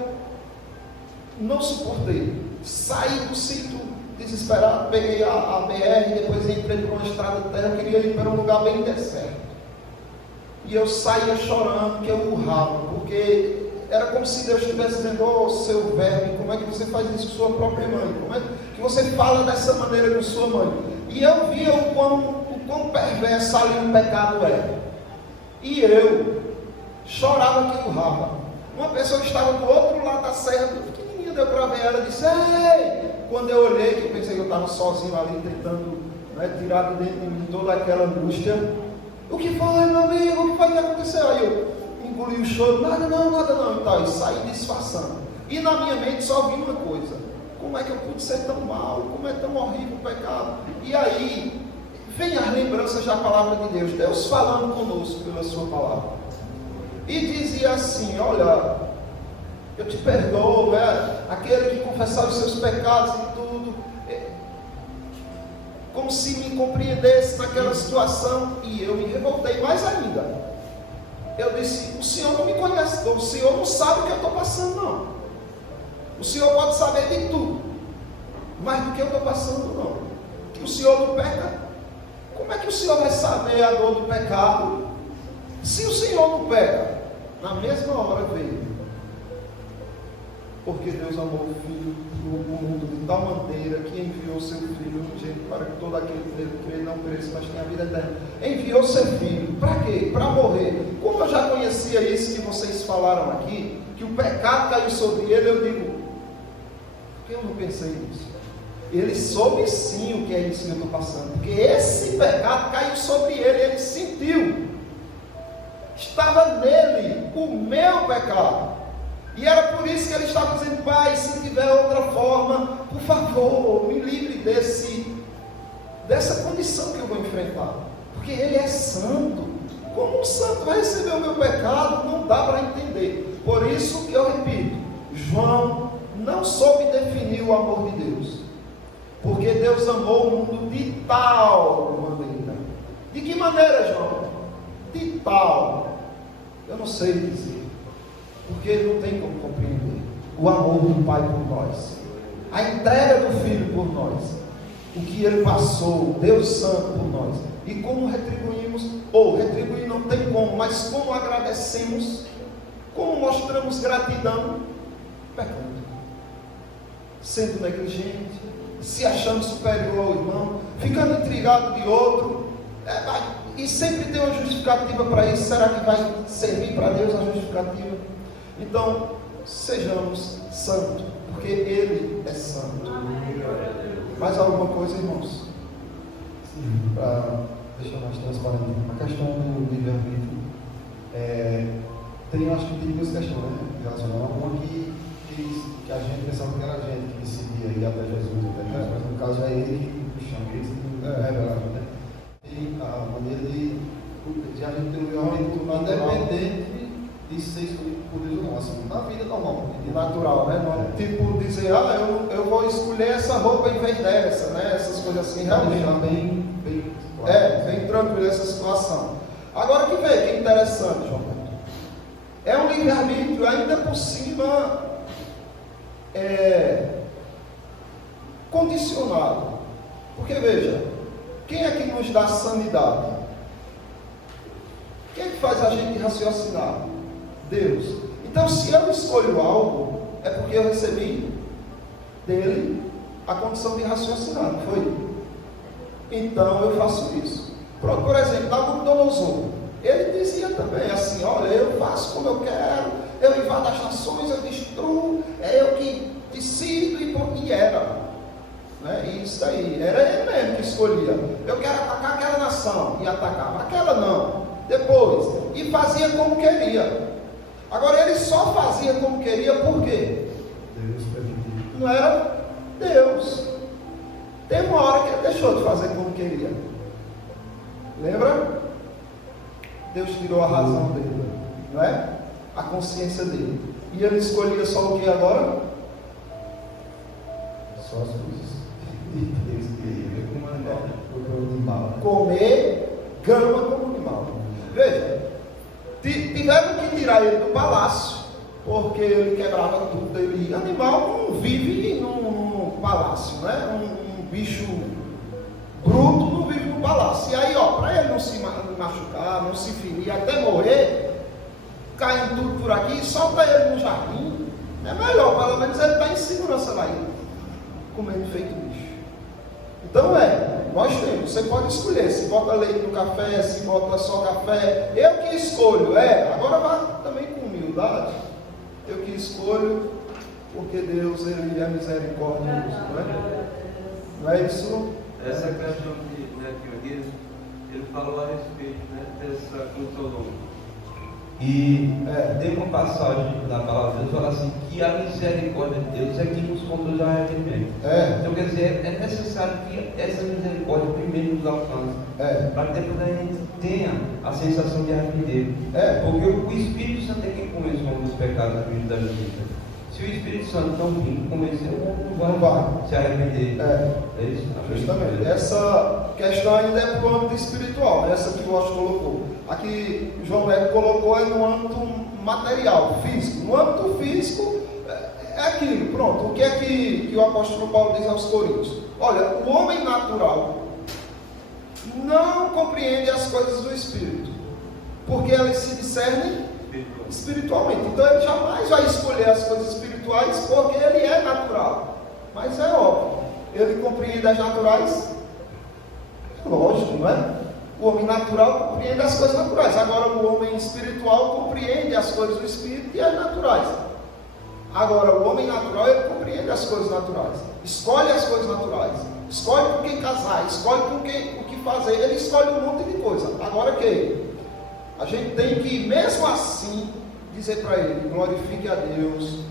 não suportei. Saí do sítio desesperado, peguei a BR, depois entrei por uma estrada de terra, eu queria ir para um lugar bem deserto. E eu saía chorando, que eu urrava, porque era como se Deus estivesse dizendo: ô seu verme, como é que você faz isso com sua própria mãe? Como é que você fala dessa maneira com sua mãe? E eu via o quão perverso ali o pecado é. E eu chorava que urrava. Uma pessoa que estava do outro lado da serra, eu gravei ela e disse: ei! Quando eu olhei, que eu pensei que eu estava sozinho ali, tentando tirar de dentro de mim toda aquela angústia. O que foi, meu amigo? O que foi que aconteceu? Aí eu engoli o choro: nada não, e tal, e saí disfarçando. E na minha mente só vi uma coisa: como é que eu pude ser tão mal? Como é tão horrível o pecado? E aí vem as lembranças da palavra de Deus, Deus falando conosco pela sua palavra. E dizia assim: olha, eu te perdoo, aquele que confessar os seus pecados e tudo, como se me compreendesse naquela situação, e eu me revoltei mais ainda. Eu disse: o Senhor não me conhece, o Senhor não sabe o que eu estou passando, não. O Senhor pode saber de tudo, mas do que eu estou passando, não. Que o Senhor não peca. Como é que o Senhor vai saber a dor do pecado? Se o Senhor não peca, na mesma hora veio. Porque Deus amou o Filho no mundo de tal maneira que enviou seu Filho unigênito para que todo aquele que nele crê não pereça, mas tenha a vida eterna. Enviou seu Filho, para quê? Para morrer. Como eu já conhecia isso que vocês falaram aqui, que o pecado caiu sobre ele, eu digo: por que eu não pensei nisso? Ele soube sim o que é isso que eu estou passando, porque esse pecado caiu sobre ele, ele sentiu, estava nele o meu pecado. E era por isso que ele estava dizendo: Pai, se tiver outra forma, por favor, me livre dessa condição que eu vou enfrentar. Porque ele é santo. Como um santo vai receber o meu pecado? Não dá para entender. Por isso que eu repito, João não soube definir o amor de Deus. Porque Deus amou o mundo de tal maneira. De que maneira, João? De tal. Eu não sei dizer. Porque não tem como compreender o amor do Pai por nós, a entrega do Filho por nós, o que Ele passou, Deus Santo por nós, e como retribuímos, ou retribuir não tem como, mas como agradecemos, como mostramos gratidão, pecando, sendo negligente, se achando superior ao irmão, ficando intrigado de outro, e sempre tem uma justificativa para isso. Será que vai servir para Deus a justificativa? Então, sejamos santos, porque Ele é santo. Mais alguma coisa, irmãos? Sim, para deixar mais transparente, a questão do livre-arbítrio, acho que tem duas questões, né, relacionadas. Uma que diz que a gente pensava que era a gente que decidia ir até Jesus, mas no caso é Ele que chama, né? E a maneira de a gente ter o livre-arbítrio independente de ser escolhido por Deus ou não, assim, na vida normal, natural, né? Não, tipo dizer: eu vou escolher essa roupa em vez dessa, né? Essas coisas assim, realmente bem tranquilo essa situação. Agora que vê, que interessante, João, é um livre-arbítrio ainda por cima condicionado, porque veja, quem é que nos dá sanidade? Quem é que faz a gente raciocinar? Deus. Então, se eu escolho algo, é porque eu recebi dele a condição de raciocinar, não foi? Então eu faço isso. Pronto, por exemplo, Nabucodonosor, ele dizia também assim: olha, eu faço como eu quero, eu invado as nações, eu destruo, é eu que decido, e era, né? Isso aí, era ele mesmo que escolhia. Eu quero atacar aquela nação, e atacava, aquela não, depois, e fazia como queria. Agora, ele só fazia como queria, por quê? Deus permitiu. Não era Deus. Tem uma hora que ele deixou de fazer como queria. Lembra? Deus tirou a razão dele, não é? A consciência dele. E ele escolhia só o que agora? Só as coisas de Deus queria, como animal. Comer grama como animal. Veja, tiveram que tirar ele do palácio, porque ele quebrava tudo. Animal não vive num palácio, né? Um bicho bruto não vive no palácio. E aí, para ele não se machucar, não se ferir, até morrer, caindo tudo por aqui, solta ele no jardim. É melhor, pelo menos ele está em segurança lá, comendo feito bicho. Então nós temos, você pode escolher se bota leite no café, se bota só café, eu que escolho, agora vá também com humildade, eu que escolho, porque Deus, Ele é misericordioso, não é? Não é isso? Essa questão que ele falou a respeito, dessa condição do homem. E tem uma passagem da palavra de Deus que fala assim, que a misericórdia de Deus é que nos conduz ao arrependimento. Então quer dizer, é necessário que essa misericórdia primeiro nos alcance, para que depois a gente tenha a sensação de arrepender. Porque o Espírito Santo é quem convence o homem dos pecados, do juízo da justiça. Se o Espírito Santo não vir convencer, não vai se arrepender. É isso? Justamente. Essa questão ainda é para o âmbito espiritual, né? Essa que o Washington colocou. Aqui João Neto colocou é no âmbito material, físico. No âmbito físico é aquilo, pronto. O que é que o apóstolo Paulo diz aos Coríntios? Olha, o homem natural não compreende as coisas do Espírito, porque elas se discernem espiritualmente. Então ele jamais vai escolher as coisas espirituais porque ele é natural. Mas é óbvio, ele compreende as naturais. Lógico, não é? O homem natural compreende as coisas naturais. Agora o homem espiritual compreende as coisas do espírito e as naturais. Agora o homem natural, ele compreende as coisas naturais, escolhe as coisas naturais, escolhe com quem casar, escolhe o que fazer, ele escolhe um monte de coisa. Agora que a gente tem que, mesmo assim, dizer para ele: glorifique a Deus,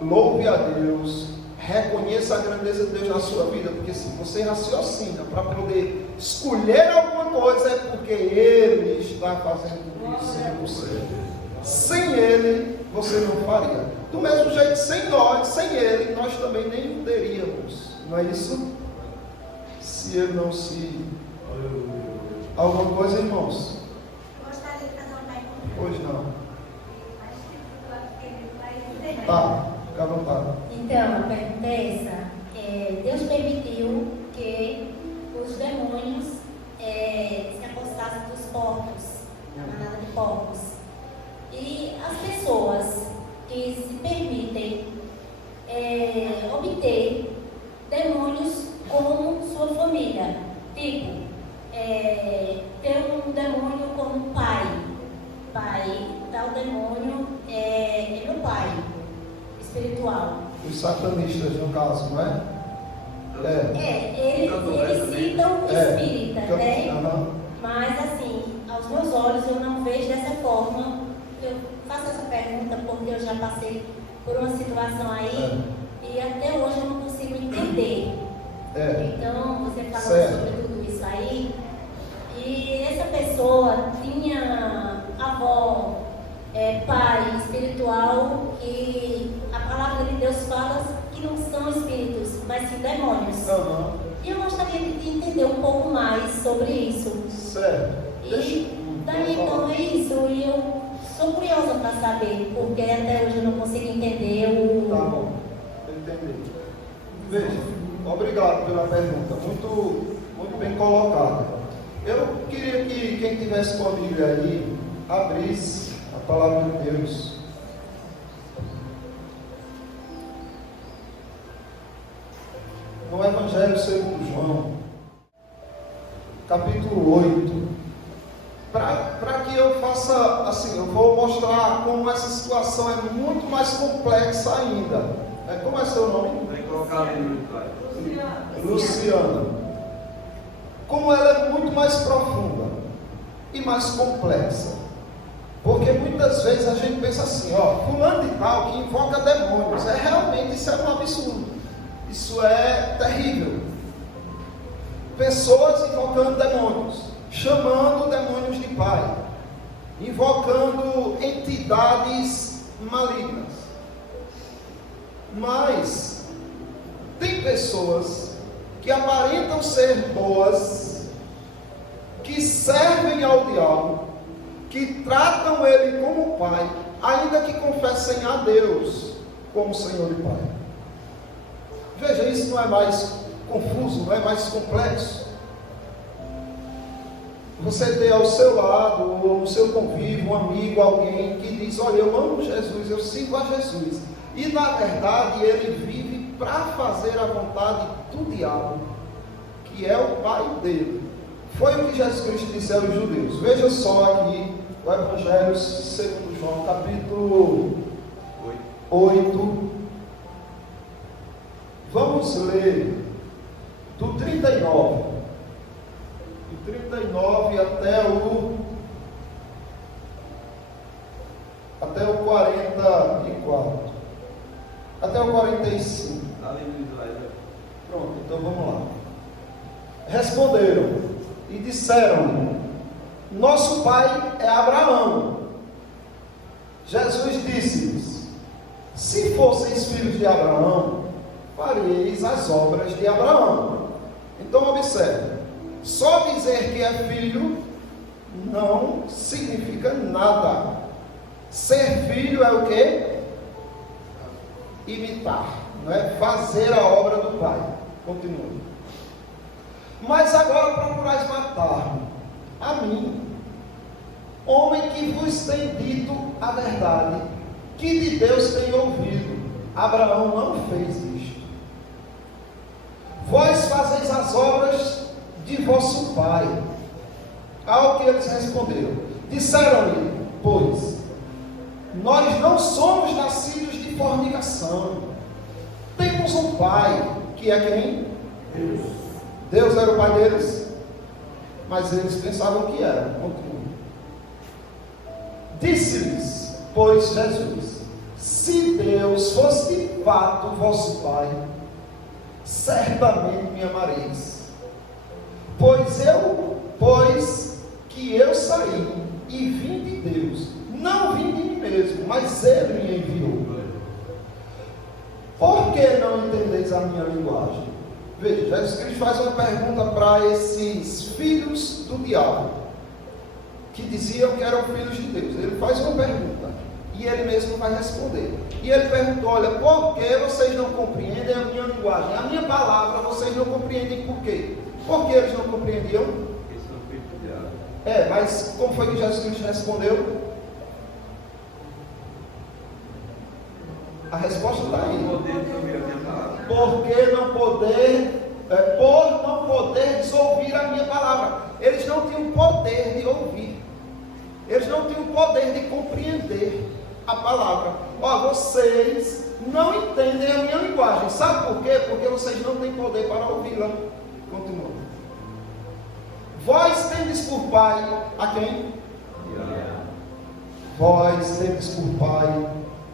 louve a Deus, reconheça a grandeza de Deus na sua vida, porque se você raciocina para poder escolher alguma coisa, é porque Ele está fazendo isso em você. Sem Ele, você não faria. Do mesmo jeito, sem Ele, nós também nem teríamos. Não é isso? Se Ele não se... Alguma coisa, irmãos? Gostaria de fazer uma pergunta. Pois não. Acho que Tá, fica à vontade. Então, a pergunta é essa. Deus permitiu que os demônios se apostassem dos porcos, na manada de porcos. E as pessoas que se permitem obter demônios como sua família, tipo, ter um demônio como pai, tal demônio é meu pai espiritual. Os satanistas, no caso, não é? Eles citam o espírita, né? Uhum. Mas assim, aos meus olhos eu não vejo dessa forma. Eu faço essa pergunta porque eu já passei por uma situação aí e até hoje eu não consigo entender. Então, você falou sobre tudo isso aí, e essa pessoa tinha avó, pai espiritual, que a palavra de Deus fala que não são espíritos, mas sim demônios. E eu gostaria de entender um pouco mais sobre isso. Certo. E daí então é isso, e eu sou curiosa para saber, porque até hoje eu não consigo entender o... Tá bom, entendi. Veja, obrigado pela pergunta, muito bem colocada. Eu queria que quem tivesse com a Bíblia aí, abrisse a palavra de Deus. No Evangelho segundo João, capítulo 8. Para que eu faça assim, eu vou mostrar como essa situação é muito mais complexa ainda. Como é seu nome? Vem colocar ali no slide. Luciana. Como ela é muito mais profunda e mais complexa. Porque muitas vezes a gente pensa assim, fulano de tal que invoca demônios. Realmente isso é um absurdo. Isso é terrível. Pessoas invocando demônios, chamando demônios de pai, invocando entidades malignas. Mas tem pessoas que aparentam ser boas, que servem ao diabo, que tratam ele como pai, ainda que confessem a Deus como Senhor e Pai. Veja, isso não é mais confuso, não é mais complexo? Você ter ao seu lado, ou no seu convívio, um amigo, alguém que diz: olha, eu amo Jesus, eu sigo a Jesus, e na verdade ele vive para fazer a vontade do diabo, que é o pai dele. Foi o que Jesus Cristo disse aos judeus. Veja só aqui o Evangelho segundo João, capítulo 8. Vamos ler do 39. Do 39 até o até o 45. Aleluia. Pronto, então vamos lá. Responderam e disseram: nosso pai é Abraão. Jesus disse-lhes: se fosseis filhos de Abraão, faríeis as obras de Abraão. Então observe, só dizer que é filho não significa nada. Ser filho é o quê? Imitar, não é? Fazer a obra do pai. Continua. Mas agora procurais matar-me, a mim, homem que vos tem dito a verdade, que de Deus tem ouvido. Abraão não fez isto. Vós fazeis as obras de vosso pai. Ao que eles responderam, disseram-lhe, pois, nós não somos nascidos de fornicação. Temos um pai, que é quem? Deus. Deus era o pai deles, mas eles pensavam que era. Continua. Disse-lhes, pois, Jesus: se Deus fosse de fato vosso pai, certamente me amareis. Pois que eu saí e vim de Deus, não vim de mim mesmo, mas Ele me enviou. Por que não entendeis a minha linguagem? Veja, Jesus Cristo faz uma pergunta para esses filhos do diabo, que diziam que eram filhos de Deus. Ele faz uma pergunta, e ele mesmo vai responder. E ele perguntou: olha, por que vocês não compreendem a minha linguagem? A minha palavra vocês não compreendem por quê? Por que eles não compreendiam? Eles são filhos do diabo. Mas como foi que Jesus Cristo respondeu? A resposta está aí. Por não poder ouvir a minha palavra. Eles não tinham poder de ouvir. Eles não tinham poder de compreender a palavra. Vocês não entendem a minha linguagem. Sabe por quê? Porque vocês não têm poder para ouvi-la. Continua. Vós tendes por pai a quem? Vós tendes por pai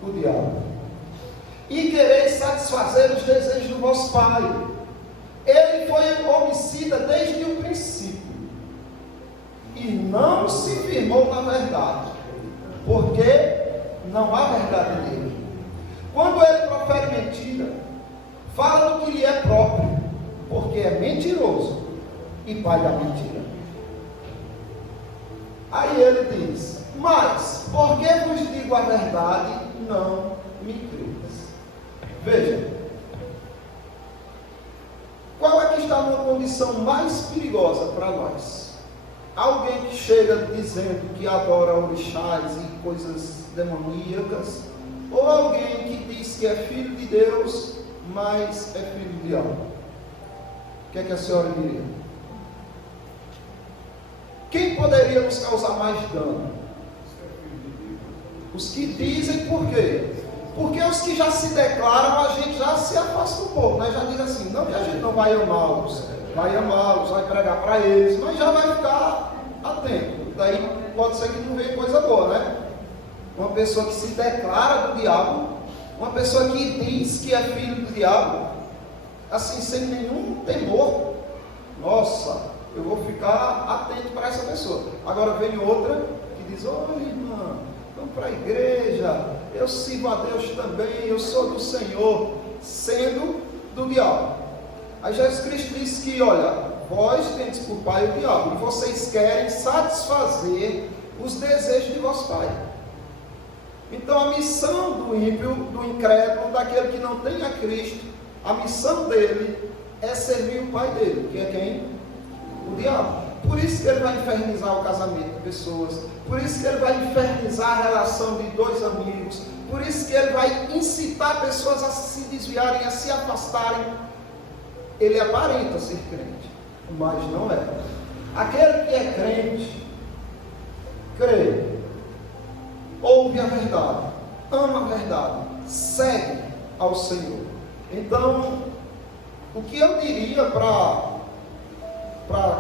o diabo. E quereis satisfazer os desejos do vosso pai. Ele foi homicida desde o princípio, e não se firmou na verdade, porque não há verdade nele. Quando ele profere mentira, fala do que lhe é próprio, porque é mentiroso e pai da mentira. Aí ele diz: mas, porque vos digo a verdade, não me credes. Veja, qual é que está numa condição mais perigosa para nós? Alguém que chega dizendo que adora orixás e coisas demoníacas, ou alguém que diz que é filho de Deus, mas é filho do diabo? O que é que a senhora diria? Quem poderia nos causar mais dano? Os que dizem. Por quê? Porque os que já se declaram, a gente já se afasta um pouco, né? Já diz assim, não que a gente não vai amá-los, vai pregar para eles, mas já vai ficar atento. Daí pode ser que não venha coisa boa, né? Uma pessoa que se declara do diabo, uma pessoa que diz que é filho do diabo, assim, sem nenhum temor, nossa, eu vou ficar atento para essa pessoa. Agora vem outra que diz: oi, irmã, vamos para a igreja, eu sirvo a Deus também, eu sou do Senhor, sendo do diabo. Aí Jesus Cristo disse que, olha, vós tendes por pai o diabo, e vocês querem satisfazer os desejos de vosso pai. Então a missão do ímpio, do incrédulo, daquele que não tem a Cristo, a missão dele é servir o pai dele, que é quem? O diabo. Por isso que ele vai infernizar o casamento de pessoas, por isso que ele vai infernizar a relação de dois amigos, por isso que ele vai incitar pessoas a se desviarem, a se afastarem. Ele aparenta ser crente, mas não é. Aquele que é crente, crê, ouve a verdade, ama a verdade, segue ao Senhor. Então, o que eu diria para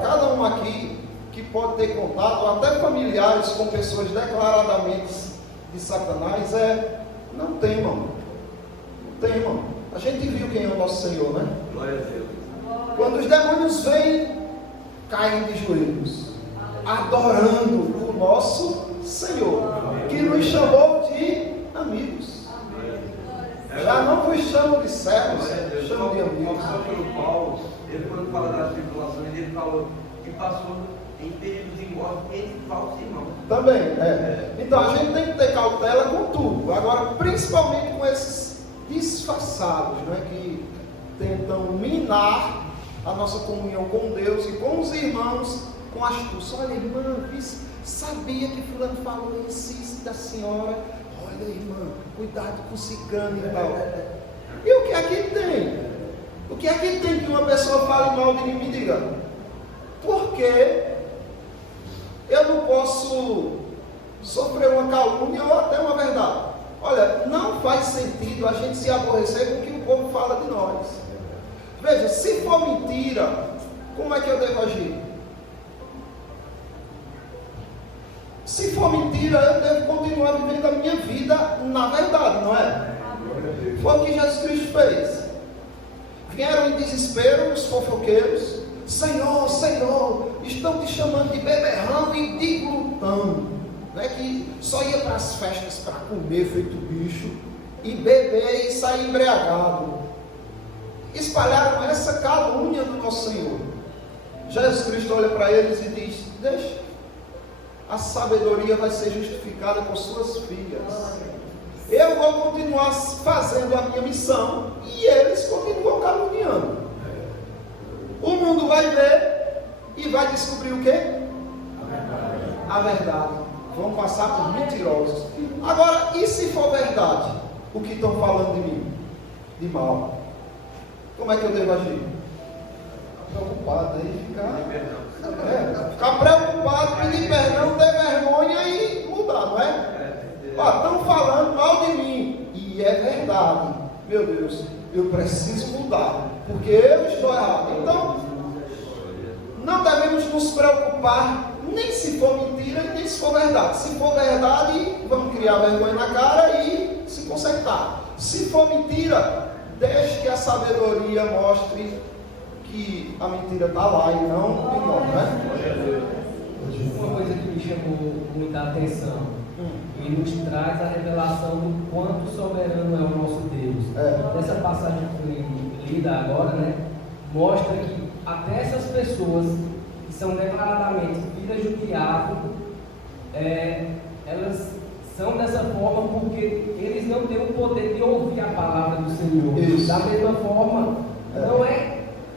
cada um aqui que pode ter contato, até familiares com pessoas declaradamente de Satanás, é: não temam, temam. A gente viu quem é o nosso Senhor, né? Glória a Deus. Quando os demônios vêm, caem de joelhos, adorando o nosso Senhor, que nos chamou de amigos. Já não vos chamo de servos, chamo de amigos. O Paulo, ele quando fala das tribulações, ele falou que passou em períodos de morte entre falsos irmãos. Também, Então a gente tem que ter cautela com tudo. Agora, principalmente com esses disfarçados, né, que tentam minar a nossa comunhão com Deus e com os irmãos com astúcia. Olha, irmã, sabia que fulano falou isso da senhora? Olha, irmã, cuidado com o cigano e tal. E o que é que tem? O que é que tem que uma pessoa fale mal de mim? Me diga. Porque eu não posso sofrer uma calúnia ou até uma verdade. Olha, não faz sentido a gente se aborrecer com o que o povo fala de nós. Veja, se for mentira, como é que eu devo agir? Se for mentira, eu devo continuar vivendo a minha vida na verdade, não é? Foi o que Jesus Cristo fez. Vieram em desespero os fofoqueiros. Senhor, Senhor, estão te chamando de beberrão e de glutão, né? Que só ia para as festas para comer feito bicho e beber e sair embriagado. Espalharam essa calúnia do nosso Senhor. Jesus Cristo olha para eles e diz: deixa, a sabedoria vai ser justificada por suas filhas. Eu vou continuar fazendo a minha missão e eles continuam caluniando. O mundo vai ver e vai descobrir o quê? A verdade. Vão passar por mentirosos. Agora, e se for verdade o que estão falando de mim? De mal. Como é que eu devo agir? Preocupado aí, ficar preocupado, pedir perdão, ter vergonha e mudar, não é? Estão falando mal de mim. E é verdade. Meu Deus, eu preciso mudar, porque eu estou errado. Então, não devemos nos preocupar, nem se for mentira, nem se for verdade. Se for verdade, vamos criar vergonha na cara e se consertar. Se for mentira, deixe que a sabedoria mostre que a mentira está lá e não em nós, né? Uma coisa que me chamou muita atenção e nos traz a revelação do quanto soberano é o nosso Deus. Nessa passagem que foi lida agora, né, mostra que até essas pessoas que são declaradamente filhas do diabo, elas são dessa forma porque eles não têm o poder de ouvir a palavra do Senhor. Isso. Da mesma forma,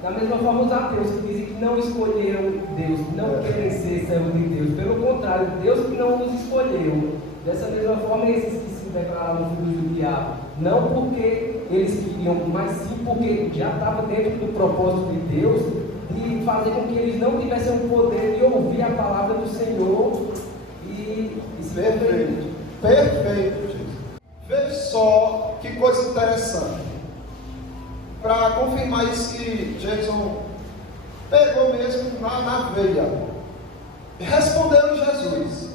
da mesma forma os ateus que dizem que não escolheram Deus, que não querem ser servos de Deus. Pelo contrário, Deus que não os escolheu. Dessa mesma forma, esses que se declaravam filhos do diabo, não porque eles queriam, mas sim porque já estava dentro do propósito de Deus, de fazer com que eles não tivessem o poder de ouvir a palavra do Senhor e se perfeito. Perfeito, gente. Veja só que coisa interessante. Para confirmar isso que Jason pegou mesmo na veia. Respondeu Jesus.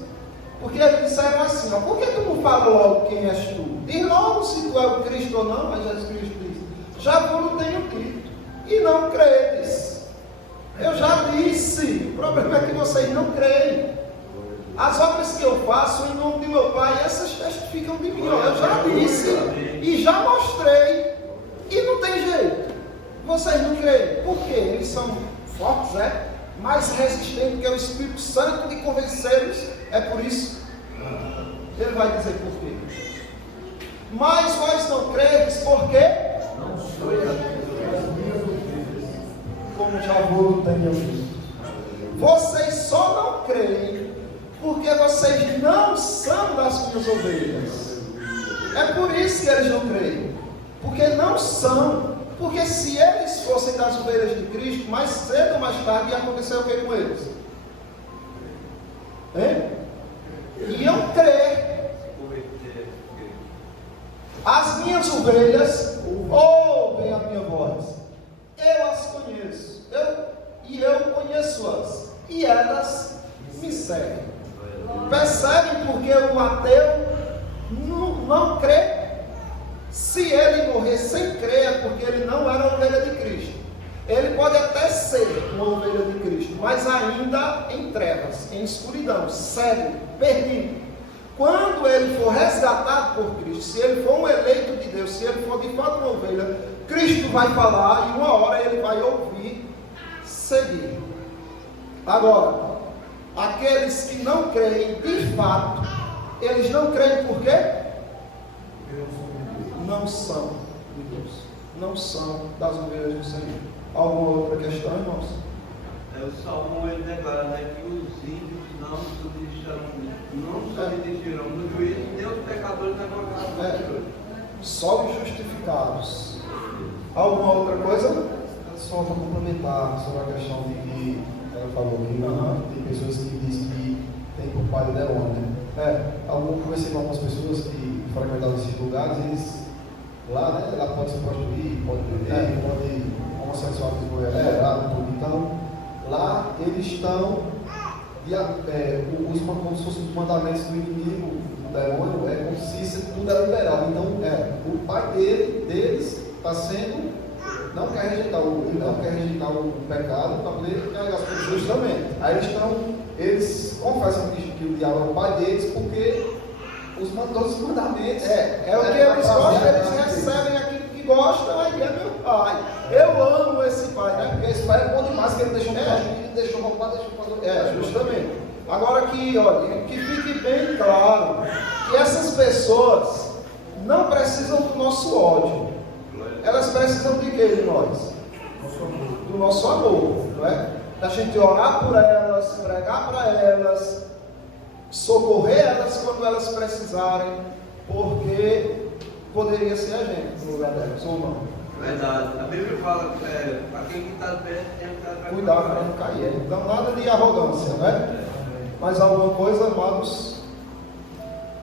Porque eles disseram assim: por que tu não fala logo quem és tu? Diz logo se tu é o Cristo ou não. Mas Jesus Cristo diz: já vos tenho dito e não credes. Eu já disse. O problema é que vocês não creem. As obras que eu faço em nome de meu Pai, essas testificam de mim. Eu já disse e já mostrei. E não tem jeito. Vocês não creem. Por quê? Eles são fortes, mais resistentes que o Espírito Santo de convencê-los. É por isso. Ele vai dizer por quê. Mas vós não credes, por quê? Não sois as minhas ovelhas, como já vos tenho visto. Vocês só não creem porque vocês não são das minhas ovelhas. É por isso que eles não creem. Porque não são. Porque se eles fossem das ovelhas de Cristo, mais cedo ou mais tarde ia acontecer o que com eles? Iam crer. As minhas ovelhas ouvem a minha voz. Eu as conheço. Eu conheço-as. E elas me seguem. Percebem porque o ateu não crê? Se ele morrer sem crer, é porque ele não era ovelha de Cristo. Ele pode até ser uma ovelha de Cristo, mas ainda em trevas, em escuridão, cego, perdido. Quando ele for resgatado por Cristo, se ele for um eleito de Deus, se ele for de fato uma ovelha, Cristo vai falar e uma hora ele vai ouvir, seguir. Agora, aqueles que não creem de fato, eles não creem por quê? Não são de Deus, não são das ovelhas do Senhor. Alguma outra questão, irmãos? O Salmo ele declara, né, que os ímpios não subsistirão no juízo, nem os pecadores na colocação. Só os justificados. Alguma outra coisa? Só para complementar sobre a questão de que ela falou que tem pessoas que dizem que tem por pai o demônio, né? Eu conversei com algumas pessoas que frequentavam esses lugares, eles lá, né? Ela pode se prostituir, pode beber, pode homossexualismo tudo. Então, lá eles estão como se fossem os mandamentos do inimigo, do demônio, como se tudo era liberado. Então, o pai deles está sendo, não quer rejeitar o pecado para poder carregar as coisas justamente. Aí eles confessam que o diabo é o pai deles porque todos os mandamentos. É o que eles gostam, eles recebem aquilo que gostam, aí é meu pai. Eu amo esse pai, né? Porque esse pai é bom demais, que ele deixou deixou roubar, deixou fazer. Justamente. Agora que, olha, que fique bem claro que essas pessoas não precisam do nosso ódio. Elas precisam de quê de nós? Do nosso amor, não é? Da gente orar por elas, pregar para elas, socorrer elas quando elas precisarem, porque poderia ser a gente no lugar delas, ou não? Verdade. A Bíblia fala que para quem está perto tem que estar cuidado para não cair. Então nada de arrogância, né? Mas alguma coisa, amados,